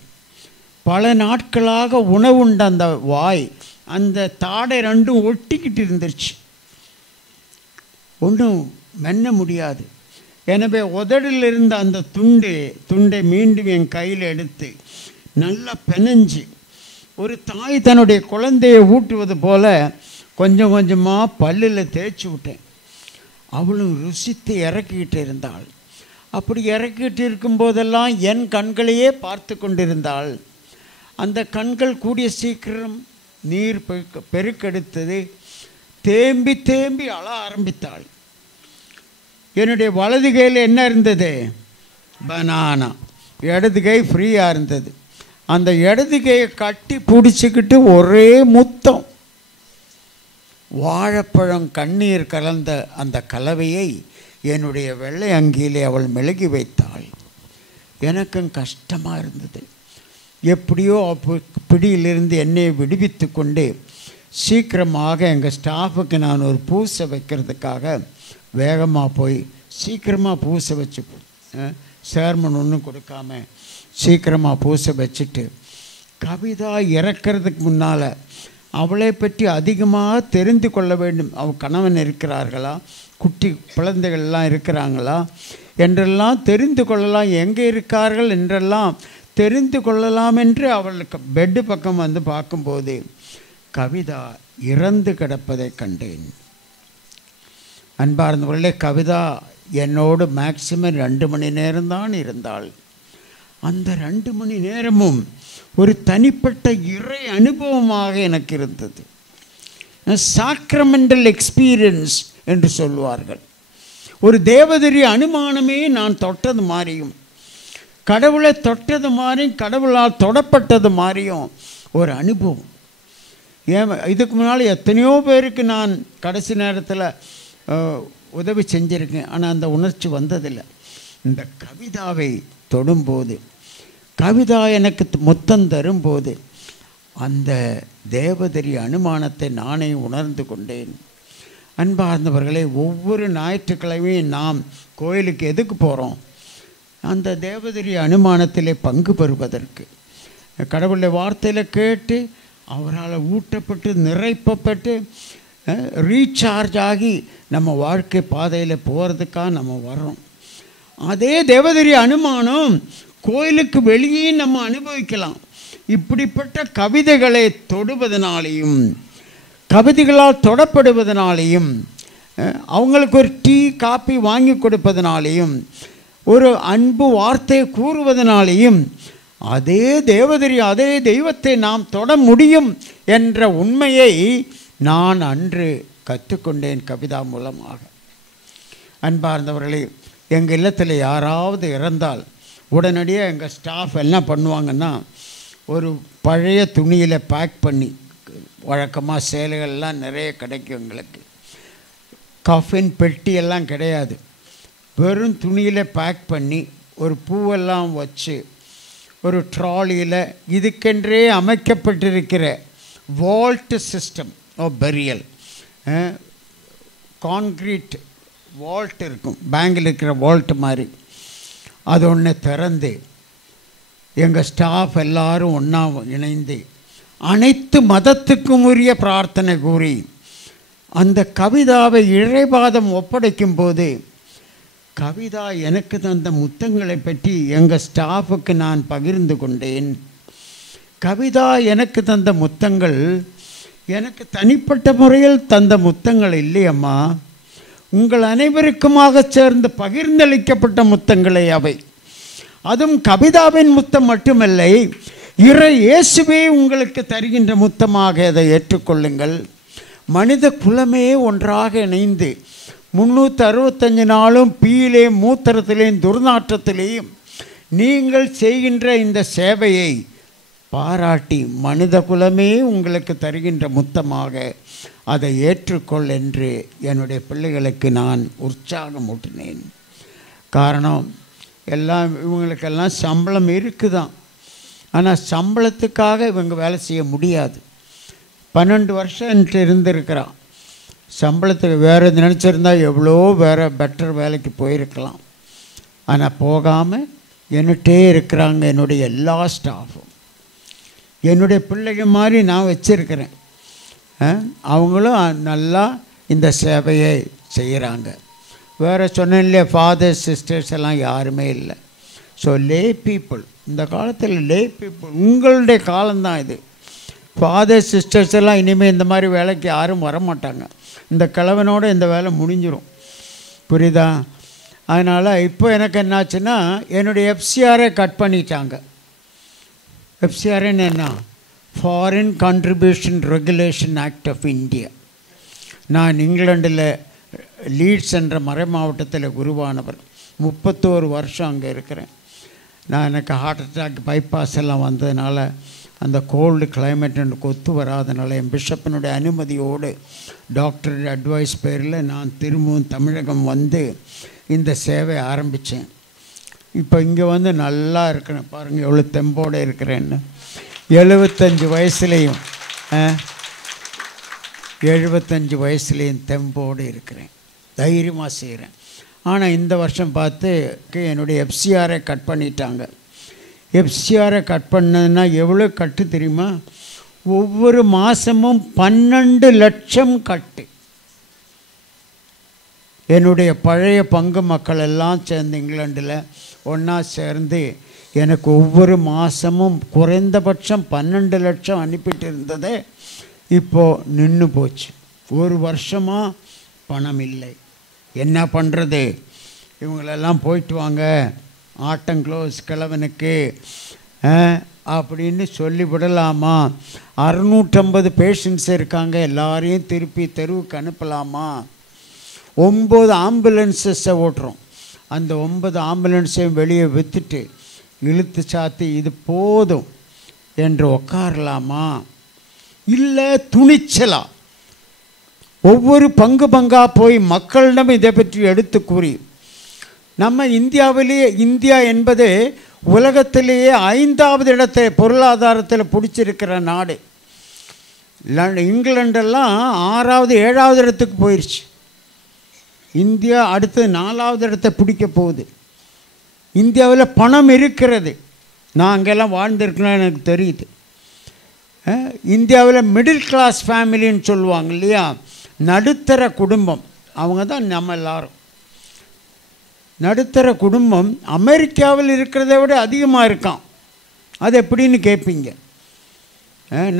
பல நாட்களாக உணவுண்ட அந்த வாய், அந்த தாடை ரெண்டும் ஒட்டிக்கிட்டு இருந்துருச்சு, ஒன்றும் மென்ன முடியாது. எனவே உதடில் இருந்த அந்த துண்டை மீண்டும் என் கையில் எடுத்து நல்லா பிணைஞ்சு ஒரு தாய் தன்னுடைய குழந்தையை ஊட்டுவது போல் கொஞ்சம் கொஞ்சமாக பல்லில் தேய்ச்சி விட்டேன். அவளும் ருசித்து இறக்கிக்கிட்டு இருந்தாள். அப்படி இறக்கிட்டு இருக்கும்போதெல்லாம் என் கண்களையே பார்த்து கொண்டிருந்தாள். அந்த கண்கள் கூடிய சீக்கிரம் நீர் பெருக்கெடுத்தது. தேம்பி தேம்பி அழ ஆரம்பித்தாள். என்னுடைய வலது கையில் என்ன இருந்தது? பனானா. இடது கை ஃப்ரீயாக இருந்தது. அந்த இடது கையை கட்டி பிடிச்சிக்கிட்டு ஒரே முத்தம். வாழைப்பழம் கண்ணீர் கலந்த அந்த கலவையை என்னுடைய வெள்ளை அங்கியிலே அவள் மெழுகி வைத்தாள். எனக்கும் கஷ்டமாக இருந்தது. எப்படியோ பிடியிலிருந்து என்னை விடுவித்து கொண்டு சீக்கிரமாக எங்கள் ஸ்டாஃபுக்கு நான் ஒரு பூசை வைக்கிறதுக்காக வேகமாக போய் சீக்கிரமாக பூசை வச்சு, சேர்மன் ஒன்றும் கொடுக்காம சீக்கிரமாக பூசை வச்சுட்டு, கவிதா இறக்கிறதுக்கு முன்னால் அவளை பற்றி அதிகமாக தெரிந்து கொள்ள வேண்டும். அவள் கணவன் இருக்கிறார்களா, குட்டி குழந்தைகள்லாம் இருக்கிறாங்களா என்றெல்லாம் தெரிந்து கொள்ளலாம், எங்கே இருக்கார்கள் என்றெல்லாம் தெரிந்து கொள்ளலாம் என்று அவளுக்கு பெட்டு பக்கம் வந்து பார்க்கும்போது கவிதா இறந்து கிடப்பதை கண்டேன். அன்பார்ந்தவர்களே, கவிதா என்னோடு மேக்சிமம் 2 மணி நேரம்தான் இருந்தாள். அந்த 2 மணி நேரமும் ஒரு தனிப்பட்ட இறை அனுபவமாக எனக்கு இருந்தது. சாக்ரமெண்டல் எக்ஸ்பீரியன்ஸ் என்று சொல்வார்கள். ஒரு தேவதரி அனுமானமே நான் தொட்டது மாதிரியும், கடவுளை தொட்டது மாதிரியும், கடவுளால் தொடப்பட்டது மாதிரியும் ஒரு அனுபவம். இதுக்கு முன்னால் எத்தனையோ பேருக்கு நான் கடைசி நேரத்தில் உதவி செஞ்சுருக்கேன். ஆனால் அந்த உணர்ச்சி வந்ததில்லை. இந்த கவிதாவை தொடும்போது, கவிதா எனக்கு முத்தம் தரும்போது அந்த தேவதரி அனுமானத்தை நானே உணர்ந்து கொண்டேன். அன்பார்ந்தவர்களே, ஒவ்வொரு ஞாயிற்றுக்கிழமையும் நாம் கோயிலுக்கு எதுக்கு போகிறோம்? அந்த தேவதரி அனுமானத்திலே பங்கு பெறுவதற்கு, கடவுளுடைய வார்த்தையில் கேட்டு அவரால் ஊட்டப்பட்டு நிறைப்பப்பட்டு ரீசார்ஜ் ஆகி நம்ம வாழ்க்கை பாதையில் போகிறதுக்காக நம்ம வர்றோம். அதே தேவதரி அனுமானம் கோயிலுக்கு வெளியே நம்ம அனுபவிக்கலாம். இப்படிப்பட்ட கவிதைகளை தொடுவதனாலேயும், கவிதைகளால் தொடப்படுவதனாலேயும், அவங்களுக்கு ஒரு டீ காப்பி வாங்கி கொடுப்பதனாலேயும், ஒரு அன்பு வார்த்தையை கூறுவதனாலேயும் அதே தேவதரி, அதே தெய்வத்தை நாம் தொட முடியும் என்ற உண்மையை நான் அன்று கற்றுக்கொண்டேன் கவிதா மூலமாக. அன்பார்ந்தவர்களே, எங்கள் இல்லத்தில் யாராவது இறந்தால் உடனடியாக எங்கள் ஸ்டாஃப் என்ன பண்ணுவாங்கன்னா, ஒரு பழைய துணியில் பேக் பண்ணி, வழக்கமாக சேலைகள்லாம் நிறைய கிடைக்கும் எங்களுக்கு, கஃபின் பெட்டியெல்லாம் கிடையாது, வெறும் துணியில் பேக் பண்ணி ஒரு பூவெல்லாம் வச்சு ஒரு ட்ராலியில் இதுக்கென்றே அமைக்கப்பட்டிருக்கிற vault system of burial, concrete vault இருக்கும், பேங்கில் இருக்கிற வால்ட் மாதிரி, அது ஒன்று திறந்து எங்கள் ஸ்டாஃப் எல்லோரும் ஒன்றா இணைந்து அனைத்து மதத்துக்கும் உரிய பிரார்த்தனை கூறி அந்த கவிதாவை இறைபாதம் ஒப்படைக்கும் போது, கவிதா எனக்கு தந்த முத்தங்களை பற்றி எங்கள் ஸ்டாஃபுக்கு நான் பகிர்ந்து கொண்டேன். கவிதா எனக்கு தந்த முத்தங்கள் எனக்கு தனிப்பட்ட முறையில் தந்த முத்தங்கள் இல்லையம்மா, உங்கள் அனைவருக்குமாக சேர்ந்து பகிர்ந்தளிக்கப்பட்ட முத்தங்களே அவை. அதுவும் கவிதாவின் முத்தம் மட்டுமல்ல, இயேசுவே உங்களுக்கு தருகின்ற முத்தமாக அதை ஏற்றுக்கொள்ளுங்கள். மனித குலமே ஒன்றாக இணைந்து 365 நாளும் பீயிலே மூத்திரத்திலேயும் துர்நாற்றத்திலேயும் நீங்கள் செய்கின்ற இந்த சேவையை பாராட்டி மனித குலமே உங்களுக்கு தருகின்ற முத்தமாக அதை ஏற்றுக்கொள் என்று என்னுடைய பிள்ளைகளுக்கு நான் உற்சாகம் ஊட்டினேன். காரணம், இவங்களுக்கெல்லாம் சம்பளம் இருக்குதான், ஆனால் சம்பளத்துக்காக இவங்க வேலை செய்ய முடியாது. 12 வருஷம் இருந்திருக்கிறான். சம்பளத்துக்கு வேறு நினச்சிருந்தா எவ்வளோ வேறு பெட்டர் வேலைக்கு போயிருக்கலாம். ஆனால் போகாமல் என்னட்டே இருக்கிறாங்க என்னுடைய எல்லா ஸ்டாஃபும். என்னுடைய பிள்ளைங்க மாதிரி நான் வச்சுருக்கிறேன். அவங்களும் நல்லா இந்த சேவையை செய்கிறாங்க. வேறு சொன்னேன் இல்லையா, ஃபாதர்ஸ் சிஸ்டர்ஸ் எல்லாம் யாருமே இல்லை. ஸோ லே பீப்புள், இந்த காலத்தில் லே பீப்புள், உங்களுடைய காலம்தான் இது. ஃபாதர்ஸ் சிஸ்டர்ஸ் எல்லாம் இனிமேல் இந்த மாதிரி வேலைக்கு யாரும் வரமாட்டாங்க. இந்த கிழவனோட இந்த வேலை முடிஞ்சிடும். புரியுதா? அதனால் இப்போ எனக்கு என்னாச்சுன்னா என்னுடைய எஃப்சிஆரை கட் பண்ணிட்டாங்க. எஃப்சிஆர்ன்னு என்ன? Foreign contribution regulation act of India. நான் இங்கிலாண்டில் லீட்ஸ் என்ற மறை மாவட்டத்தில் உருவானவர். 31 வருஷம் அங்கே இருக்கிறேன். நான் எனக்கு ஹார்ட் அட்டாக் பைபாஸ் எல்லாம் வந்ததுனால அந்த கோல்டு கிளைமேட் எனக்கு ஒத்து வராதனால என் பிஷப்பினுடைய அனுமதியோடு டாக்டர் அட்வைஸ் பேரில் நான் திரும்பவும் தமிழகம் வந்து இந்த சேவை ஆரம்பித்தேன். இப்போ இங்கே வந்து நல்லா இருக்கிறேன். பாருங்கள் எவ்வளோ தெம்போடு இருக்கிறேன்னு. 75 வயசுலேயும் 75 வயசுலேயும் தெம்போடு இருக்கிறேன். தைரியமாக செய்கிறேன். ஆனால் இந்த வருஷம் பார்த்து என்னுடைய எஃப்சிஆரை கட் பண்ணிட்டாங்க. எஃப்சிஆரை கட் பண்ணதுன்னா எவ்வளோ கட்டு தெரியுமா? ஒவ்வொரு மாதமும் 12 லட்சம் கட்டு. என்னுடைய பழைய பங்கு மக்கள் எல்லாம் சேர்ந்து இங்கிலாண்டில் ஒன்றா சேர்ந்து எனக்கு ஒவ்வொரு மாதமும் குறைந்தபட்சம் 12 லட்சம் அனுப்பிட்டு இருந்ததே இப்போது நின்று போச்சு. ஒரு வருஷமாக பணம் இல்லை. என்ன பண்ணுறது? இவங்களெல்லாம் போயிட்டு வாங்க, ஆட்டங்க்ளோஸ் கிழவனுக்கு அப்படின்னு சொல்லிவிடலாமா? 650 பேஷண்ட்ஸ் இருக்காங்க, எல்லாரையும் திருப்பி தெருவுக்கு அனுப்பலாமா? 9 ஆம்புலன்ஸஸை ஓட்டுறோம். அந்த 9 ஆம்புலன்ஸையும் வெளியே விற்றுட்டு இழுத்து சாத்தி இது போதும் என்று உட்காரலாமா? இல்லை துணிச்சலா ஒவ்வொரு பங்கு பங்காக போய் மக்களிடம் இதை பற்றி எடுத்து கூறி, நம்ம இந்தியா என்பது உலகத்திலேயே 5வது இடத்தை பொருளாதாரத்தில் பிடிச்சிருக்கிற நாடு. இங்கிலாண்டெல்லாம் 6வது 7வது இடத்துக்கு போயிடுச்சு. இந்தியா அடுத்து 4வது இடத்தை பிடிக்க போகுது. இந்தியாவில் பணம் இருக்கிறது. நான் அங்கெல்லாம் வாழ்ந்திருக்கேன்னு எனக்கு தெரியுது. இந்தியாவில் மிடில் கிளாஸ் ஃபேமிலின்னு சொல்லுவாங்க இல்லையா, நடுத்தர குடும்பம், அவங்க தான் நம்ம எல்லாரும். நடுத்தர குடும்பம் அமெரிக்காவில் இருக்கிறத விட அதிகமாக இருக்கான். அது எப்படின்னு கேட்பீங்க.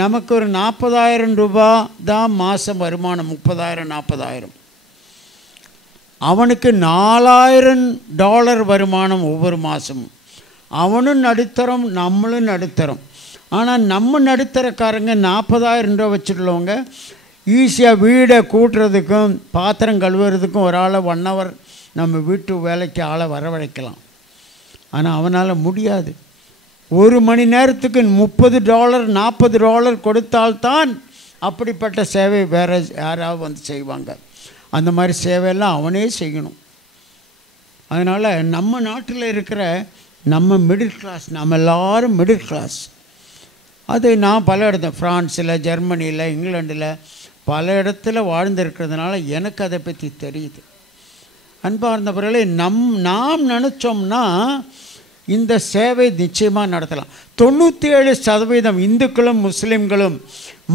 நமக்கு ஒரு 40,000 ரூபா தான் மாதம் வருமானம். 30,000 40,000. அவனுக்கு $4,000 வருமானம் ஒவ்வொரு மாதமும். அவனும் நடுத்தரம், நம்மளும் நடுத்தரம். ஆனால் நம்ம நடுத்தரக்காரங்க 40,000 ரூபா வச்சுருள்ளவங்க ஈஸியாக வீடை கூட்டுறதுக்கும் பாத்திரம் கழுவுறதுக்கும் ஒரு ஆளை 1 hour நம்ம வீட்டு வேலைக்கு ஆளை வரவழைக்கலாம். ஆனால் அவனால் முடியாது. 1 மணி நேரத்துக்கு $30 $40 கொடுத்தால்தான் அப்படிப்பட்ட சேவை வேறு யாராவது வந்து செய்வாங்க. அந்த மாதிரி சேவையெல்லாம் அவனே செய்யணும். அதனால் நம்ம நாட்டில் இருக்கிற நம்ம மிடில் கிளாஸ், நம்ம எல்லோரும் மிடில் கிளாஸ். அது நான் பல இடத்துல ஃப்ரான்ஸில், ஜெர்மனியில், இங்கிலாண்டில் பல இடத்துல வாழ்ந்திருக்கிறதுனால எனக்கு அதை பற்றி தெரியுது. அன்பார்ந்தவர்களே, நாம் நினச்சோம்னா இந்த சேவை நிச்சயமாக நடத்தலாம். 97% இந்துக்களும் முஸ்லீம்களும்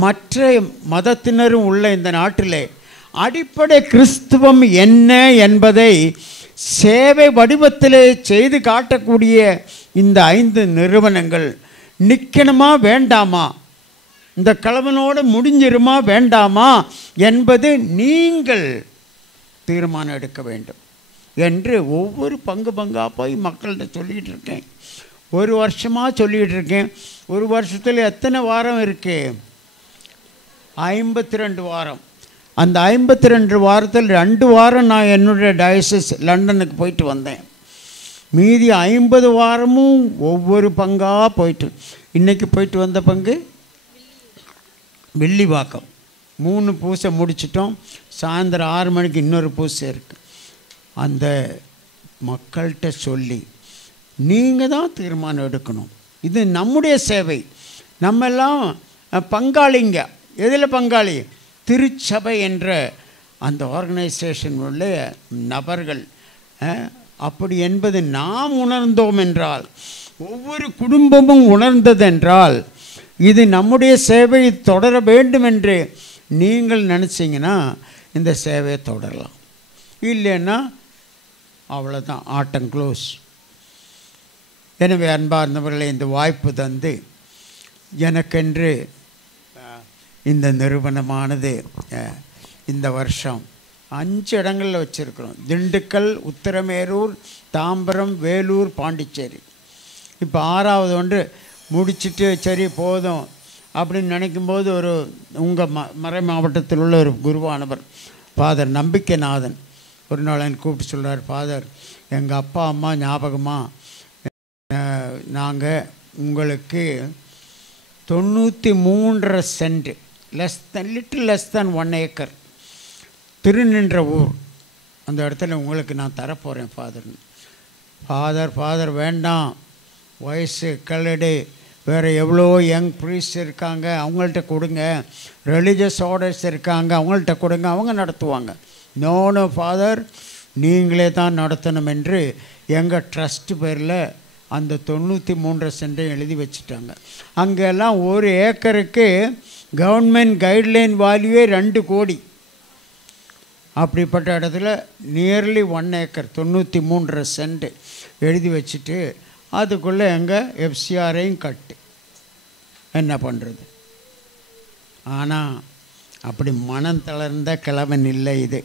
மற்ற மதத்தினரும் உள்ள இந்த நாட்டிலே அடிப்படை கிறிஸ்துவம் என்ன என்பதை சேவை வடிவத்திலே செய்து காட்டக்கூடிய இந்த 5 நிறுவனங்கள் நிற்கணுமா வேண்டாமா, இந்த கிழவனோடு முடிஞ்சிருமா வேண்டாமா என்பது நீங்கள் தீர்மானம் எடுக்க வேண்டும் என்று ஒவ்வொரு பங்காக போய் மக்கள்கிட்ட சொல்லிகிட்டு இருக்கேன். 1 வருஷமாக சொல்லிகிட்டு இருக்கேன். 1 வருஷத்தில் எத்தனை வாரம் இருக்குது? 52 வாரம். அந்த 52 வாரத்தில் 2 வாரம் நான் என்னுடைய டயசிஸ் லண்டனுக்கு போயிட்டு வந்தேன். மீதி 50 வாரமும் ஒவ்வொரு பங்காக போயிட்டு, இன்றைக்கி போயிட்டு வந்த பங்கு வெள்ளிவாக்கம் 3 பூசை முடிச்சிட்டோம். சாயந்தரம் 6 மணிக்கு இன்னொரு பூசை இருக்குது. அந்த மக்கள்கிட்ட சொல்லி நீங்கள் தான் தீர்மானம் எடுக்கணும். இது நம்முடைய சேவை. நம்மெல்லாம் பங்காளிங்க. எதில் பங்காளி? திருச்சபை என்ற அந்த ஆர்கனைசேஷன் உள்ள நபர்கள். அப்படி என்பது நாம் உணர்ந்தோம் என்றால், ஒவ்வொரு குடும்பமும் உணர்ந்ததென்றால், இது நம்முடைய சேவை தொடர வேண்டும் என்று நீங்கள் நினச்சிங்கன்னா இந்த சேவையை தொடரலாம். இல்லைன்னா அவ்வளோதான், ஆட்டம் க்ளோஸ். எனவே அன்பார்ந்தவர்களை, இந்த வாய்ப்பு தந்து எனக்கென்று இந்த நிறுவனமானது இந்த வருஷம் 5 இடங்களில் வச்சுருக்கிறோம். திண்டுக்கல், உத்திரமேரூர், தாம்பரம், வேலூர், பாண்டிச்சேரி. இப்போ 6வது ஒன்று முடிச்சுட்டு சரி போதும் அப்படின்னு நினைக்கும்போது ஒரு உங்கள் மறை மாவட்டத்தில் உள்ள ஒரு குருவானவர் ஃபாதர் நம்பிக்கைநாதன் ஒரு நாள் எனக்கு கூப்பிட்டு சொல்கிறார், ஃபாதர் எங்கள் அப்பா அம்மா ஞாபகமாக நாங்கள் உங்களுக்கு 93.5 சென்ட் லெஸ் தேன் 1 ஏக்கர் திருநின்ற ஊர், அந்த இடத்துல உங்களுக்கு நான் தரப்போகிறேன் ஃபாதர்னு. ஃபாதர் வேண்டாம், வயசு கல்லடு, வேறு எவ்வளோ யங் ப்ரீஸ்ட் இருக்காங்க, அவங்கள்ட்ட கொடுங்க, ரிலீஜியஸ் ஆர்டர்ஸ் இருக்காங்க, அவங்கள்ட்ட கொடுங்க, அவங்க நடத்துவாங்க. நோ ஃபாதர், நீங்களே தான் நடத்தணும் என்று எங்கள் ட்ரஸ்ட் பேரில் அந்த 93 சென்ட்டை எழுதி வச்சுட்டாங்க. அங்கெல்லாம் 1 ஏக்கருக்கு கவர்மெண்ட் கைட்லைன் வேல்யூவே 2 கோடி. அப்படிப்பட்ட இடத்துல நியர்லி 1 ஏக்கர் 93 சென்ட் எழுதி வச்சுட்டு அதுக்குள்ளே எங்கள் எஃப்சிஆரையும் கட்டு என்ன பண்ணுறது? ஆனால் அப்படி மனம் தளர்ந்த கிழவன் இல்லை இது,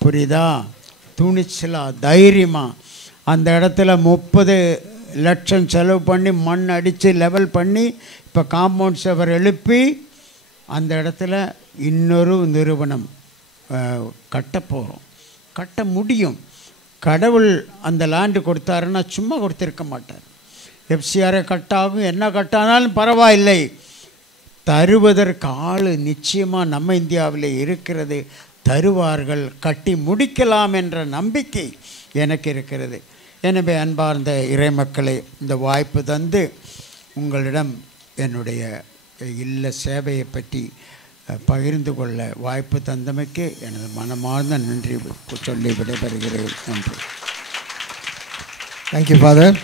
புரியுதா? துணிச்சலாக தைரியமாக அந்த இடத்துல 30 லட்சம் செலவு பண்ணி மண் அடித்து லெவல் பண்ணி இப்போ காம்பவுண்ட் சுவர் எழுப்பி அந்த இடத்துல இன்னொரு நிறுவனம் கட்ட போகிறோம். கட்ட முடியும். கடவுள் அந்த லேண்டு கொடுத்தாருன்னா சும்மா கொடுத்துருக்க மாட்டார். எஃப்சிஆரை கட்டாகும், என்ன கட்டானாலும் பரவாயில்லை, தருவதற்கு ஆள் நிச்சயமாக நம்ம இந்தியாவில் இருக்கிறது, தருவார்கள், கட்டி முடிக்கலாம் என்ற நம்பிக்கை எனக்கு இருக்கிறது. எனவே அன்பார்ந்த இறைமக்களை, இந்த வாய்ப்பு தந்து உங்களிடம் என்னுடைய இல்ல சேவையை பற்றி பகிர்ந்து கொள்ள வாய்ப்பு தந்தமைக்கு எனது மனமார்ந்த நன்றி சொல்லி விடைபெறுகிறேன். நன்றி. Thank you father.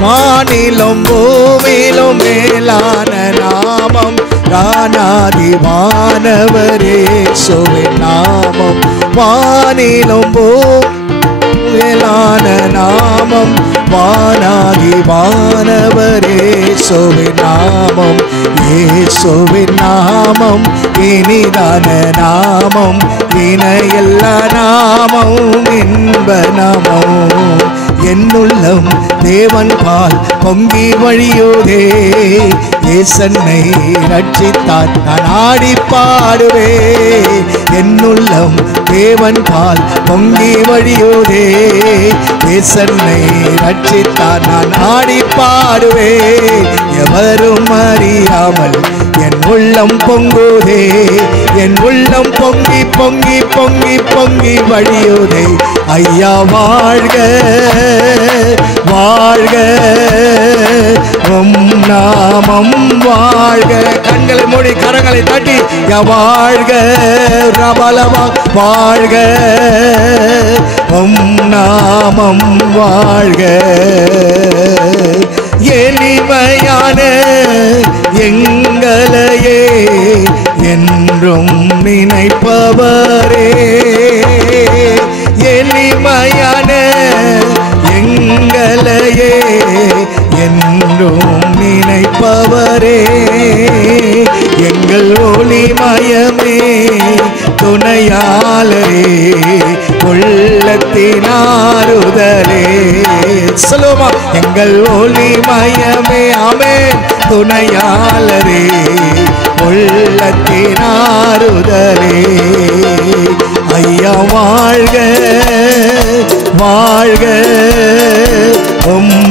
வானிலும் பூமியிலும் மேலான நாமம் ராணாதிவானவரே சுவின் நாமம். வானிலும் மேலான நாமம் வானாதிவானவரே சுவின் நாமம். இயேசுவின் நாமம் இனிதான நாமம், இணையெல்லா நாமம் இன்ப நாமம். என்னுள்ளம் தேவன் பால் பொங்கி வழியுதே, ஏசன்னை ரட்சித்தார் நான் ஆடி பாடுவே. என்னுள்ளம் தேவன் பால் பொங்கி வழியுதே, ஏசன்னை ரட்சித்தார் நான் ஆடி பாடுவே. எவரும் அறியாமல் என் உள்ளம் பொங்குதே, என் உள்ளம் பொங்கி பொங்கி பொங்கி பொங்கி வழியுதே. ஐயா வாழ்க வாழ்க உம் நாமம் வாழ்க. கண்களை மூடி கரங்களை தட்டி வாழ்க ரபலமா வாழ்க உம் நாமம் வாழ்க. எளிமையான எங்களையே என்றும் நினைப்பவரே, எளிமையான எங்களையே என்றும் நினைப்பவரே, எங்கள் ஒளிம ஒளிமயமே துணையாளரே உள்ளத்தினாருதலே சொல்லுமா எங்கள் ஒளிமயமே ஆமென் துணையாளரே உள்ளத்தினாருதலே ஐயா வாழ்க வாழ்க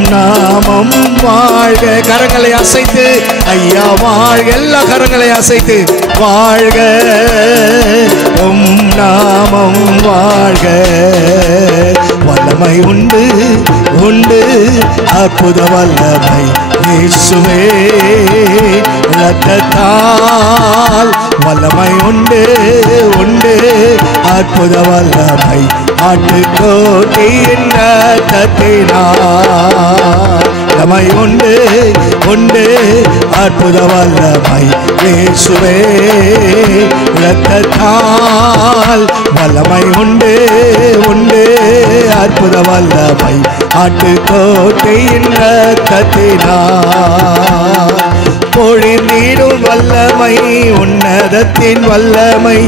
நாமம் வாழ்க கரங்களை அசைத்து ஐயா வாழ்க எல்லா கரங்களை அசைத்து வாழ்க நாமம் வாழ்க வல்லமை உண்டு உண்டு அற்புத வல்லமை இயேசுவே இரத்தத்தால் வல்லமை உண்டு உண்டு அற்புத வல்லமை ஆட்டுக்கோட்டியின் இரத்தத்தினால் வல்லமை உண்டு உண்டு அற்புத வல்லமை இயேசுவே இரத்தத்தால் வல்லமை உண்டு உண்டு அற்புத வல்லமை ஆட்டுக்கோட்டையின் இரத்தத்தினால் பொழிந்திடும் வல்லமை உன்னதத்தின் வல்லமை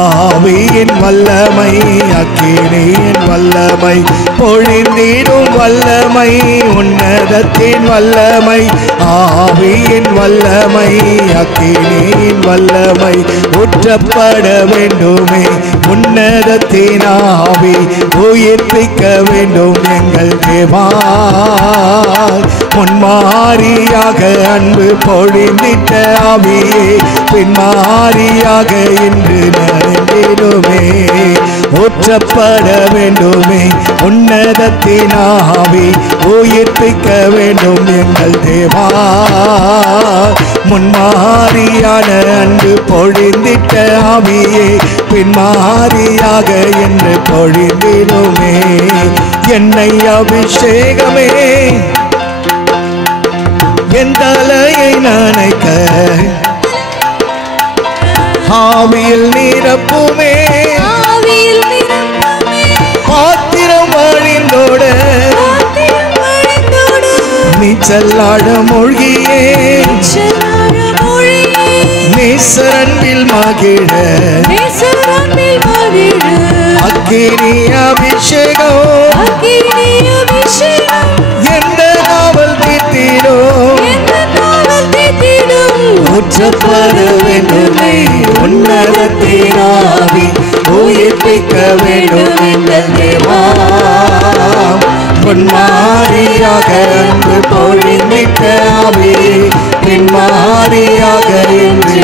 ஆவியின் வல்லமை அக்கினியின் வல்லமை பொழிந்திடும் வல்லமை உன்னதத்தின் வல்லமை ஆவியின் வல்லமை அக்கினியின் வல்லமை ஊற்றப்பட வேண்டுமே உன்னதத்தின் ஆவி உயிர்ப்பிக்க வேண்டும் எங்கள் தேவா முன்மாரியாக அன்பு பொழிந்திட்ட ஆவியே பின்மாரியாக இன்று நிறைந்திடுமே ஊற்றப்பட வேண்டுமே உன்னதத்தின் ஆவி உயிர்ப்பிக்க வேண்டும் எங்கள் தேவா முன்மாரியான அன்பு பொழிந்திட்ட ஆவியே பின்மாரியாக என்று பொழிந்திடுமே எண்ணெய் அபிஷேகமே என் தலையை நனைக்க ஆவியில் நிரப்புமே பாத்திரம் வழிந்தோட நீச்சலாட மூழ்கியே நேசரன்பில் மகிழ அக்கினி அபிஷேகம் எந்த நாவல் தீர்த்திடும் ஊற்றப்பட வேண்டுமே உன்னதத்தின் ஆவி உயிர்ப்பிக்க வேண்டும் எங்கள் தேவா பொன்மாரியாக அன்பு பொழிந்திட்ட ஆவி பின்மாரியாக என்று